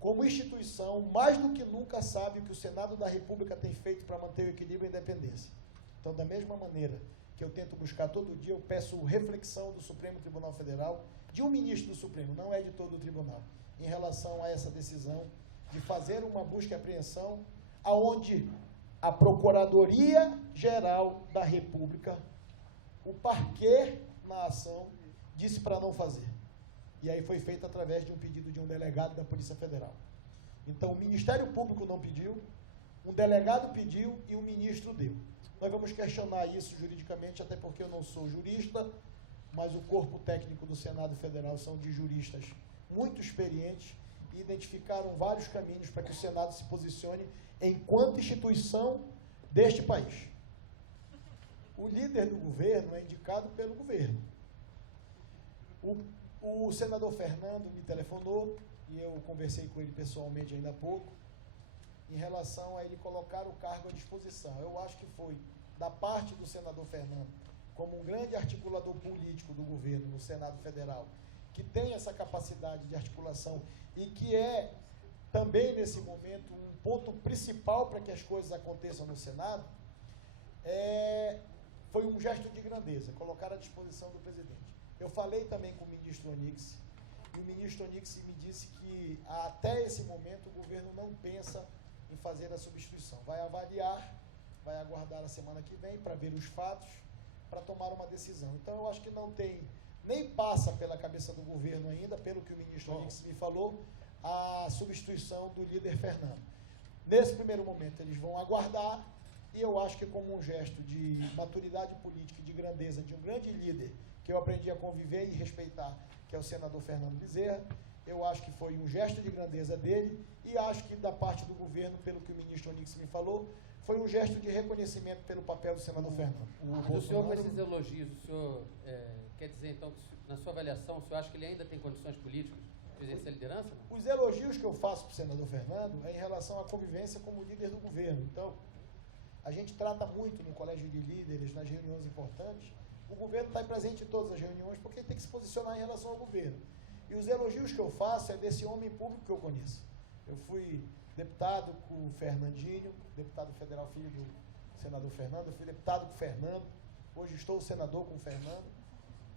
como instituição, mais do que nunca sabe o que o Senado da República tem feito para manter o equilíbrio e a independência. Então, da mesma maneira que eu tento buscar todo dia, eu peço reflexão do Supremo Tribunal Federal, de um ministro do Supremo, não é de todo o tribunal, em relação a essa decisão de fazer uma busca e apreensão aonde a Procuradoria-Geral da República, o parquê na ação, disse para não fazer. E aí foi feito através de um pedido de um delegado da Polícia Federal. Então, o Ministério Público não pediu, um delegado pediu e o ministro deu. Nós vamos questionar isso juridicamente, até porque eu não sou jurista, mas o corpo técnico do Senado Federal são de juristas muito experientes e identificaram vários caminhos para que o Senado se posicione enquanto instituição deste país. O líder do governo é indicado pelo governo. O senador Fernando me telefonou e eu conversei com ele pessoalmente ainda há pouco, em relação a ele colocar o cargo à disposição. Eu acho que foi da parte do senador Fernando, como um grande articulador político do governo no Senado Federal, que tem essa capacidade de articulação e que é também, nesse momento, um ponto principal para que as coisas aconteçam no Senado, foi um gesto de grandeza, colocar à disposição do presidente. Eu falei também com o ministro Onix, e o ministro Onix me disse que, até esse momento, o governo não pensa em fazer a substituição. Vai avaliar, vai aguardar a semana que vem para ver os fatos, para tomar uma decisão. Então, eu acho que não tem, nem passa pela cabeça do governo ainda, pelo que o ministro Onix me falou, a substituição do líder Fernando. Nesse primeiro momento, eles vão aguardar, e eu acho que como um gesto de maturidade política e de grandeza de um grande líder, que eu aprendi a conviver e respeitar, que é o senador Fernando Bezerra, eu acho que foi um gesto de grandeza dele, e acho que da parte do governo, pelo que o ministro Onix me falou, foi um gesto de reconhecimento pelo papel do senador Fernando. O senhor, com esses elogios, o senhor quer dizer, então, que na sua avaliação, o senhor acha que ele ainda tem condições políticas de exercer a liderança? Não? Os elogios que eu faço para o senador Fernando é em relação à convivência como líder do governo. Então, a gente trata muito no colégio de líderes, nas reuniões importantes, o governo está presente em todas as reuniões porque tem que se posicionar em relação ao governo. E os elogios que eu faço é desse homem público que eu conheço. Eu fui deputado com o Fernandinho, deputado federal filho do senador Fernando, eu fui deputado com o Fernando, hoje estou senador com o Fernando,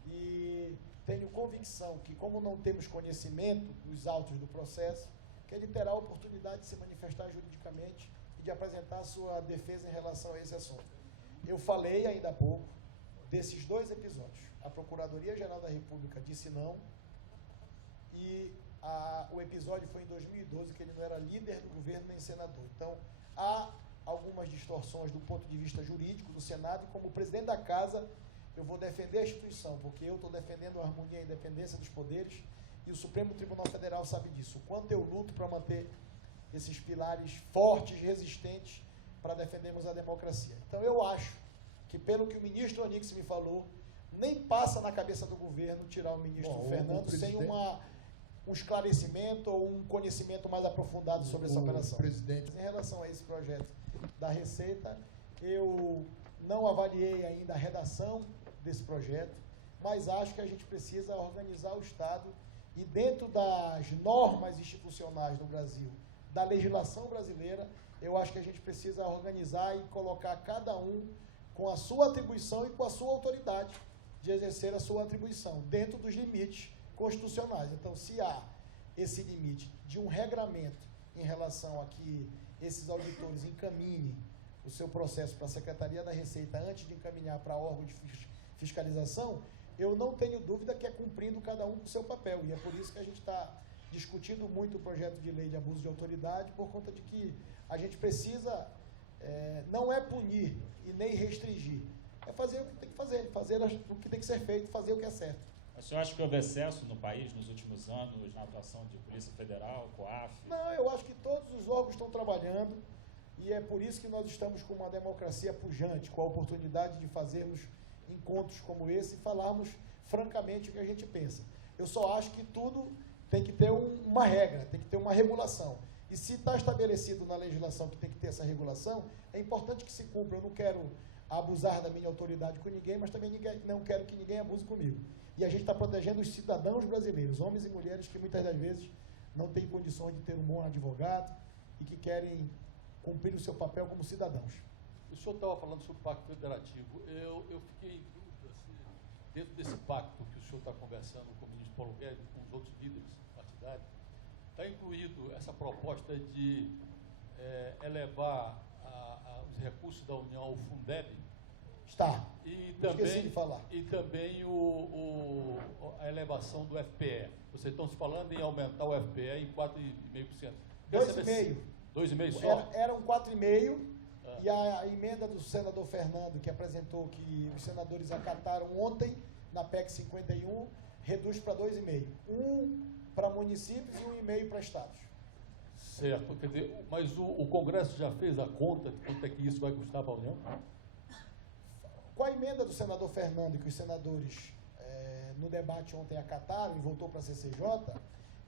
e tenho convicção que, como não temos conhecimento dos autos do processo, que ele terá a oportunidade de se manifestar juridicamente e de apresentar a sua defesa em relação a esse assunto. Eu falei ainda há pouco desses 2 episódios. A Procuradoria-Geral da República disse não, e o episódio foi em 2012, que ele não era líder do governo nem senador. Então, há algumas distorções do ponto de vista jurídico do Senado, e como presidente da Casa, eu vou defender a instituição, porque eu estou defendendo a harmonia e a independência dos poderes, e o Supremo Tribunal Federal sabe disso. O quanto eu luto para manter esses pilares fortes, resistentes, para defendermos a democracia. Então, eu acho que, pelo que o ministro Onix me falou, nem passa na cabeça do governo tirar o ministro Fernando sem um esclarecimento ou um conhecimento mais aprofundado sobre essa operação. Presidente. Em relação a esse projeto da Receita, eu não avaliei ainda a redação desse projeto, mas acho que a gente precisa organizar o Estado e, dentro das normas institucionais do Brasil, da legislação brasileira, eu acho que a gente precisa organizar e colocar cada um com a sua atribuição e com a sua autoridade de exercer a sua atribuição, dentro dos limites constitucionais. Então, se há esse limite de um regramento em relação a que esses auditores encaminhem o seu processo para a Secretaria da Receita antes de encaminhar para órgão de fiscalização, eu não tenho dúvida que é cumprindo cada um com o seu papel. E é por isso que a gente está discutindo muito o projeto de lei de abuso de autoridade, por conta de que a gente precisa, não é punir e nem restringir, é fazer o que tem que fazer o que tem que ser feito, fazer o que é certo. O senhor acha que houve excesso no país nos últimos anos na atuação de Polícia Federal, COAF? Não, eu acho que todos os órgãos estão trabalhando e é por isso que nós estamos com uma democracia pujante, com a oportunidade de fazermos encontros como esse e falarmos francamente o que a gente pensa. Eu só acho que tudo tem que ter uma regra, tem que ter uma regulação. E se está estabelecido na legislação que tem que ter essa regulação, é importante que se cumpra. Eu não quero abusar da minha autoridade com ninguém, mas também não quero que ninguém abuse comigo. E a gente está protegendo os cidadãos brasileiros, homens e mulheres que muitas das vezes não têm condições de ter um bom advogado e que querem cumprir o seu papel como cidadãos. O senhor estava falando sobre o Pacto Federativo. Eu fiquei em dúvida se, dentro desse pacto que o senhor está conversando com o ministro Paulo Guedes e com os outros líderes partidários, está incluído essa proposta de elevar os recursos da União ao Fundeb? Está. E Esqueci de falar. E também a elevação do FPE. Vocês estão se falando em aumentar o FPE em 4,5%. 2,5%. 2,5% só? Eram 4,5%. E a emenda do senador Fernando, que apresentou, que os senadores acataram ontem, na PEC 51, reduz para 2,5%. Um para municípios e 1,5% para estados. Certo. Quer dizer, mas o Congresso já fez a conta de quanto é que isso vai custar para a União? Com a emenda do senador Fernando, que os senadores, no debate ontem, acataram e voltou para a CCJ,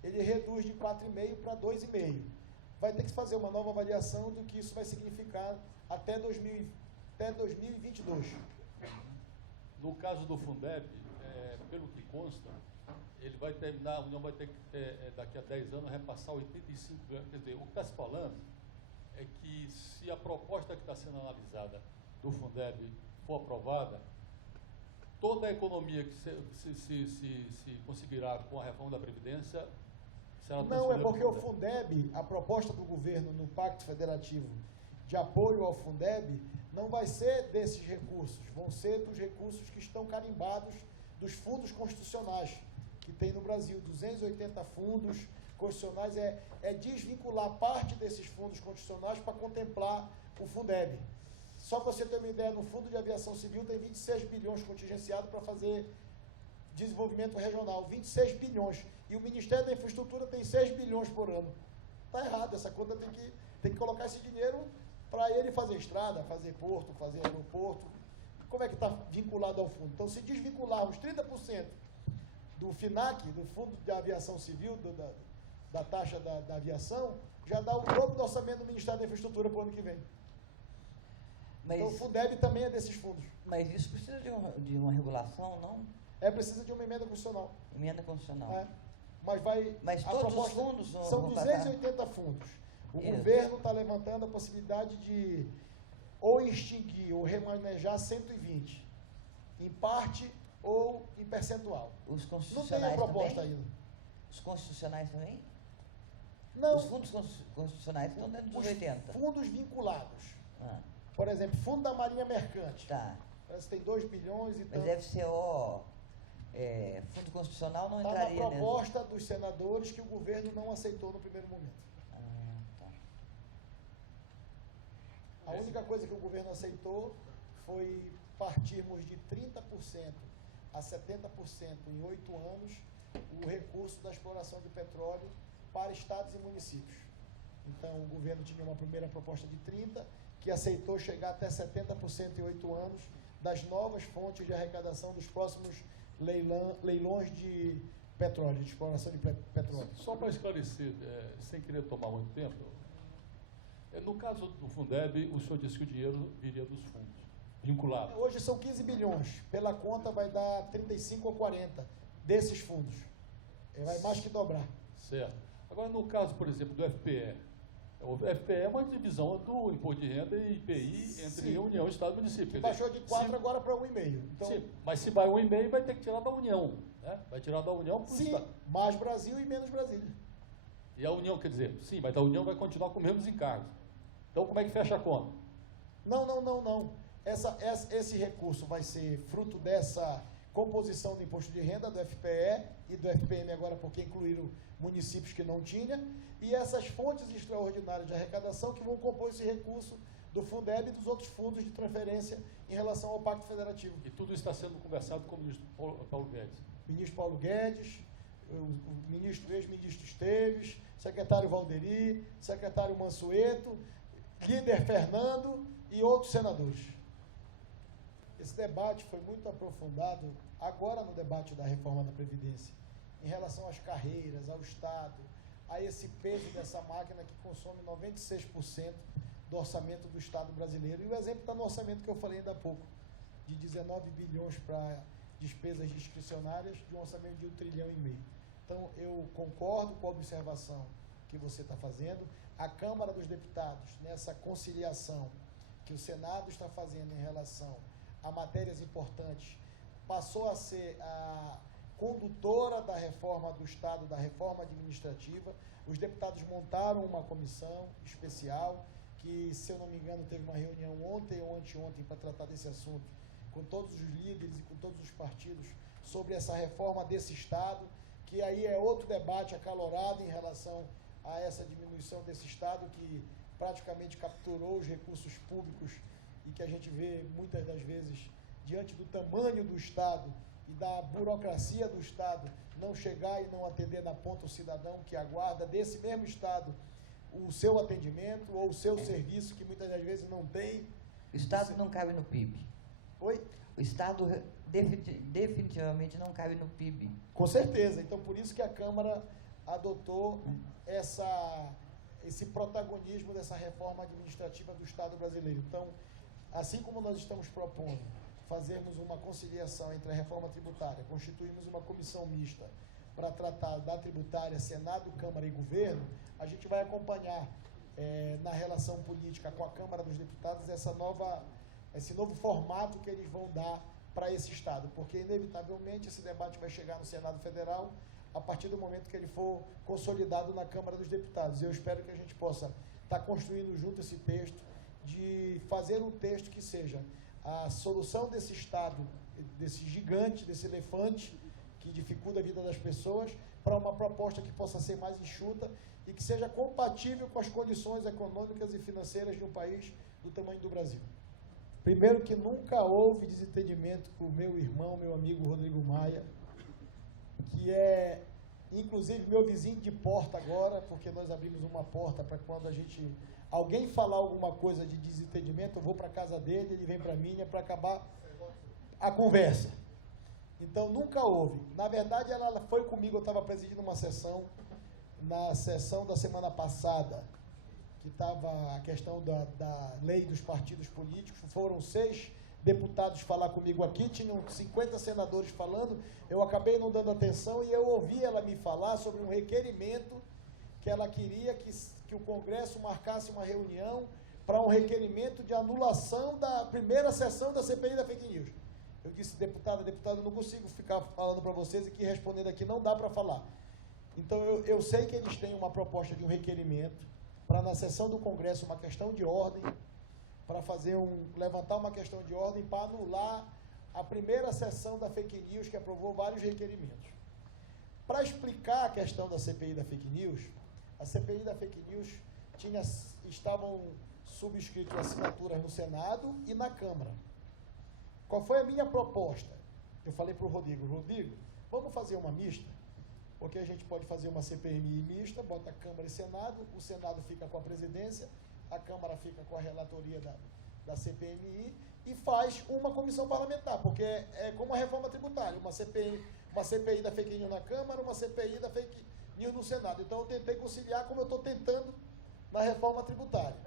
ele reduz de 4,5% para 2,5%. Vai ter que fazer uma nova avaliação do que isso vai significar até 2022. No caso do Fundeb, pelo que consta, ele vai terminar, a União vai ter que, daqui a 10 anos, repassar 85 bilhões. Quer dizer, o que está se falando é que se a proposta que está sendo analisada do Fundeb for aprovada, toda a economia que se conseguirá com a reforma da Previdência será Não, transferida é porque para o Fundeb, a proposta do governo no Pacto Federativo de apoio ao Fundeb, não vai ser desses recursos, vão ser dos recursos que estão carimbados dos fundos constitucionais que tem no Brasil, 280 fundos constitucionais, é desvincular parte desses fundos constitucionais para contemplar o Fundeb. Só para você ter uma ideia, no Fundo de Aviação Civil tem 26 bilhões contingenciados para fazer desenvolvimento regional, 26 bilhões. E o Ministério da Infraestrutura tem 6 bilhões por ano. Está errado, essa conta tem que colocar esse dinheiro para ele fazer estrada, fazer porto, fazer aeroporto. Como é que está vinculado ao fundo? Então, se desvincularmos 30% do FINAC, do Fundo de Aviação Civil, da taxa da aviação, já dá o dobro do orçamento do Ministério da Infraestrutura para o ano que vem. Mas, então, o Fundeb também é desses fundos. mas isso precisa de uma regulação, não? Precisa de uma emenda constitucional. Emenda constitucional. Mas todos os fundos são vão 280 fundos. O Isso. governo está levantando a possibilidade de ou extinguir ou remanejar 120, em parte ou em percentual. Os Não tem constitucionais a proposta também? ainda. Os constitucionais também? Não, Os fundos constitucionais estão dentro dos os 80. fundos vinculados. Ah, Por exemplo, Fundo da Marinha Mercante. tá. Parece que tem 2 bilhões e Mas tanto. FCO, fundo constitucional não Está na entraria nessa. proposta dos senadores que o governo não aceitou no primeiro momento. Ah, tá. A única coisa que o governo aceitou foi partirmos de 30% a 70% em 8 anos o recurso da exploração de petróleo para estados e municípios. Então, o governo tinha uma primeira proposta de 30%, que aceitou chegar até 70% em 8 anos das novas fontes de arrecadação dos próximos leilões de petróleo, de exploração de petróleo. Só para esclarecer, sem querer tomar muito tempo, no caso do Fundeb, o senhor disse que o dinheiro viria dos fundos, vinculado. Hoje são 15 bilhões, pela conta vai dar 35 ou 40 desses fundos. Vai mais que dobrar. Certo. Agora, no caso, por exemplo, do FPE, o FPE é uma divisão do Imposto de Renda e IPI entre Sim. União, Estado e Município. Que baixou de 4 agora para 1,5. Então, sim, mas se vai 1,5, vai ter que tirar da União. Né? Vai tirar da União para o sim, Estado. mais Brasil e menos Brasília. E a União, quer dizer, sim, mas a União vai continuar com os mesmos encargos. Então, como é que fecha a conta? Não. Esse recurso vai ser fruto dessa composição do imposto de renda, do FPE e do FPM agora, porque incluíram municípios que não tinham, e essas fontes extraordinárias de arrecadação que vão compor esse recurso do Fundeb e dos outros fundos de transferência em relação ao Pacto Federativo. E tudo isso está sendo conversado com o ministro Paulo Guedes. Ministro Paulo Guedes, o ex-ministro Esteves, secretário Valderi, secretário Mansueto, líder Fernando e outros senadores. Esse debate foi muito aprofundado agora no debate da reforma da Previdência, em relação às carreiras, ao Estado, a esse peso dessa máquina que consome 96% do orçamento do Estado brasileiro. E o exemplo está no orçamento que eu falei ainda há pouco, de 19 bilhões para despesas discricionárias, de um orçamento de 1,5 trilhão. Então, eu concordo com a observação que você está fazendo. A Câmara dos Deputados, nessa conciliação que o Senado está fazendo em relação a matérias importantes, passou a ser a condutora da reforma do Estado, da reforma administrativa. Os deputados montaram uma comissão especial, que, se eu não me engano, teve uma reunião ontem ou anteontem para tratar desse assunto, com todos os líderes e com todos os partidos, sobre essa reforma desse Estado, que aí é outro debate acalorado em relação a essa diminuição desse Estado, que praticamente capturou os recursos públicos e que a gente vê muitas das vezes, diante do tamanho do Estado e da burocracia do Estado, não chegar e não atender na ponta o cidadão que aguarda desse mesmo Estado o seu atendimento ou o seu serviço, que muitas das vezes não tem. O Estado não cabe no PIB. Oi? O Estado definitivamente não cabe no PIB. Com certeza. Então, por isso que a Câmara adotou esse protagonismo dessa reforma administrativa do Estado brasileiro. Então, assim como nós estamos propondo fazermos uma conciliação entre a reforma tributária, constituímos uma comissão mista para tratar da tributária, Senado, Câmara e Governo, a gente vai acompanhar na relação política com a Câmara dos Deputados esse novo formato que eles vão dar para esse Estado, porque inevitavelmente esse debate vai chegar no Senado Federal a partir do momento que ele for consolidado na Câmara dos Deputados. Eu espero que a gente possa estar construindo junto esse texto, de fazer um texto que seja a solução desse Estado, desse gigante, desse elefante, que dificulta a vida das pessoas, para uma proposta que possa ser mais enxuta e que seja compatível com as condições econômicas e financeiras de um país do tamanho do Brasil. Primeiro, que nunca houve desentendimento com o meu irmão, meu amigo Rodrigo Maia, que é, inclusive, meu vizinho de porta agora, porque nós abrimos uma porta para quando alguém falar alguma coisa de desentendimento, eu vou para a casa dele, ele vem para a minha, para acabar a conversa. Então, nunca houve. Na verdade, ela foi comigo, eu estava presidindo uma sessão, na sessão da semana passada, que estava a questão da lei dos partidos políticos. Foram 6 deputados falar comigo aqui, tinham 50 senadores falando, eu acabei não dando atenção e eu ouvi ela me falar sobre um requerimento que ela queria que o Congresso marcasse uma reunião para um requerimento de anulação da primeira sessão da CPI da Fake News. Eu disse, deputado, eu não consigo ficar falando para vocês e que respondendo aqui não dá para falar. Então, eu sei que eles têm uma proposta de um requerimento para, na sessão do Congresso, uma questão de ordem, para levantar uma questão de ordem para anular a primeira sessão da Fake News, que aprovou vários requerimentos. Para explicar a questão da CPI da Fake News, a CPI da Fake News estavam subscritas assinaturas no Senado e na Câmara. Qual foi a minha proposta? Eu falei para o Rodrigo, vamos fazer uma mista, porque a gente pode fazer uma CPMI mista, bota a Câmara e Senado, o Senado fica com a presidência, a Câmara fica com a relatoria da CPMI e faz uma comissão parlamentar, porque é como a reforma tributária, uma CPI da fake news na Câmara, uma CPI da fake news no Senado. Então, eu tentei conciliar como eu estou tentando na reforma tributária.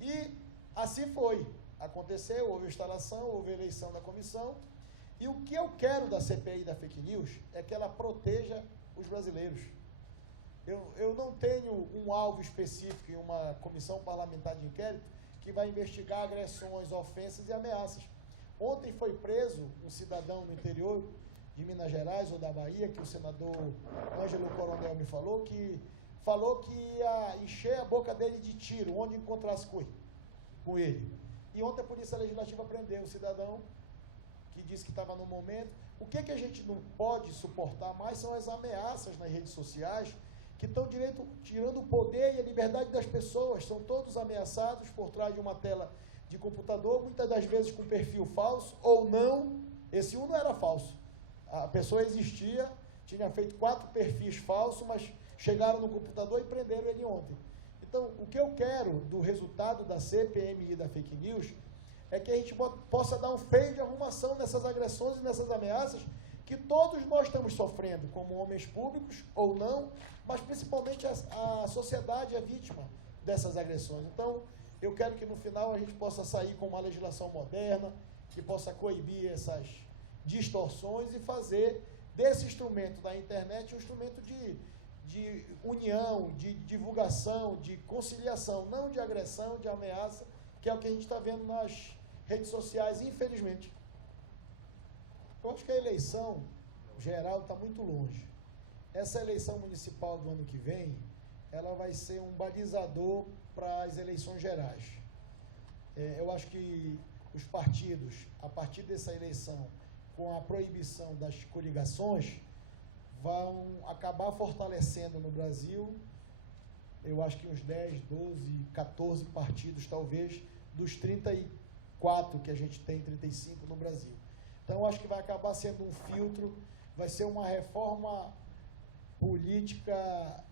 E assim foi. Aconteceu, houve instalação, houve eleição da comissão, e o que eu quero da CPI da fake news é que ela proteja os brasileiros. Eu não tenho um alvo específico em uma comissão parlamentar de inquérito que vai investigar agressões, ofensas e ameaças. Ontem foi preso um cidadão no interior de Minas Gerais ou da Bahia, que o senador Ângelo Coronel me falou que ia encher a boca dele de tiro, onde encontrasse com ele. E ontem a Polícia Legislativa prendeu o cidadão que disse que estava no momento. O que a gente não pode suportar mais são as ameaças nas redes sociais que estão tirando o poder e a liberdade das pessoas. São todos ameaçados por trás de uma tela de computador, muitas das vezes com perfil falso ou não. Esse não era falso. A pessoa existia, tinha feito 4 perfis falsos, mas chegaram no computador e prenderam ele ontem. Então, o que eu quero do resultado da CPMI da fake news é que a gente possa dar um freio de arrumação nessas agressões e nessas ameaças que todos nós estamos sofrendo, como homens públicos ou não, mas principalmente a sociedade é vítima dessas agressões. Então, eu quero que no final a gente possa sair com uma legislação moderna, que possa coibir essas distorções e fazer desse instrumento da internet um instrumento de união, de divulgação, de conciliação, não de agressão, de ameaça, que é o que a gente está vendo nas redes sociais, infelizmente. Eu acho que a eleição geral está muito longe. Essa eleição municipal do ano que vem, ela vai ser um balizador para as eleições gerais. Eu acho que os partidos, a partir dessa eleição, com a proibição das coligações, vão acabar fortalecendo no Brasil, eu acho que uns 10, 12, 14 partidos, talvez, dos 34 que a gente tem, 35 no Brasil. Então, eu acho que vai acabar sendo um filtro, vai ser uma reforma política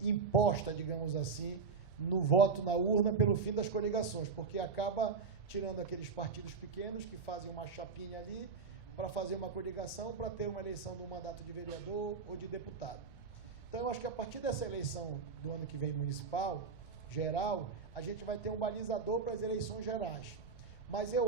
imposta, digamos assim, no voto na urna pelo fim das coligações, porque acaba tirando aqueles partidos pequenos que fazem uma chapinha ali para fazer uma coligação, para ter uma eleição de um mandato de vereador ou de deputado. Então, eu acho que a partir dessa eleição do ano que vem municipal, geral, a gente vai ter um balizador para as eleições gerais. Mas eu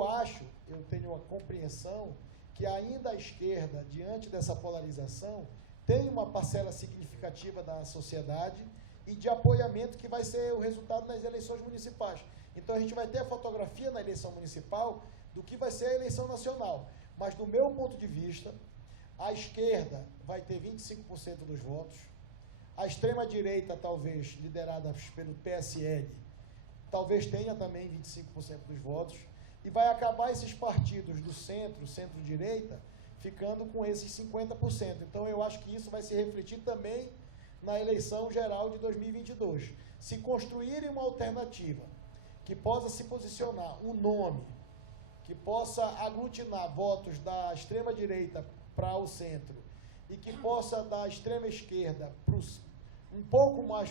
tenho a compreensão que ainda a esquerda, diante dessa polarização, tem uma parcela significativa da sociedade e de apoiamento que vai ser o resultado nas eleições municipais. Então, a gente vai ter a fotografia na eleição municipal do que vai ser a eleição nacional. Mas, do meu ponto de vista, a esquerda vai ter 25% dos votos, a extrema-direita, talvez, liderada pelo PSL, talvez tenha também 25% dos votos, e vai acabar esses partidos do centro, centro-direita, ficando com esses 50%. Então, eu acho que isso vai se refletir também na eleição geral de 2022. Se construírem uma alternativa que possa se posicionar, um nome, que possa aglutinar votos da extrema-direita para o centro e que possa da extrema-esquerda um pouco mais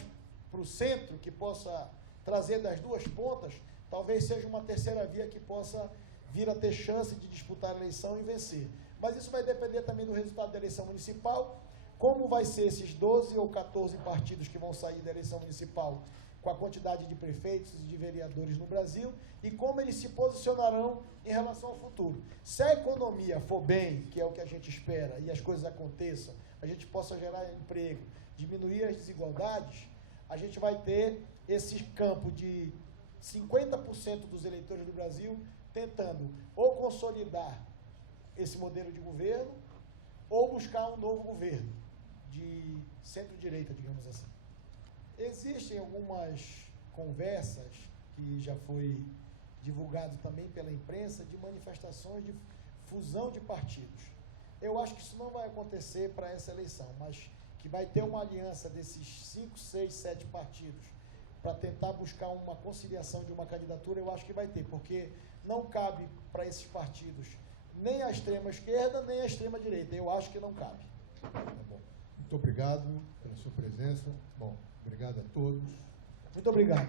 para o centro, que possa trazer das duas pontas, talvez seja uma terceira via que possa vir a ter chance de disputar a eleição e vencer. Mas isso vai depender também do resultado da eleição municipal, como vai ser esses 12 ou 14 partidos que vão sair da eleição municipal com a quantidade de prefeitos e de vereadores no Brasil e como eles se posicionarão em relação ao futuro. Se a economia for bem, que é o que a gente espera, e as coisas aconteçam, a gente possa gerar emprego, diminuir as desigualdades, a gente vai ter esse campo de 50% dos eleitores do Brasil tentando ou consolidar esse modelo de governo ou buscar um novo governo de centro-direita, digamos assim. Existem algumas conversas, que já foi divulgado também pela imprensa, de manifestações de fusão de partidos. Eu acho que isso não vai acontecer para essa eleição, mas que vai ter uma aliança desses 5, 6, 7 partidos para tentar buscar uma conciliação de uma candidatura, eu acho que vai ter, porque não cabe para esses partidos nem a extrema-esquerda, nem a extrema-direita. Eu acho que não cabe. Tá bom. Muito obrigado pela sua presença. Bom, obrigado a todos. Muito obrigado.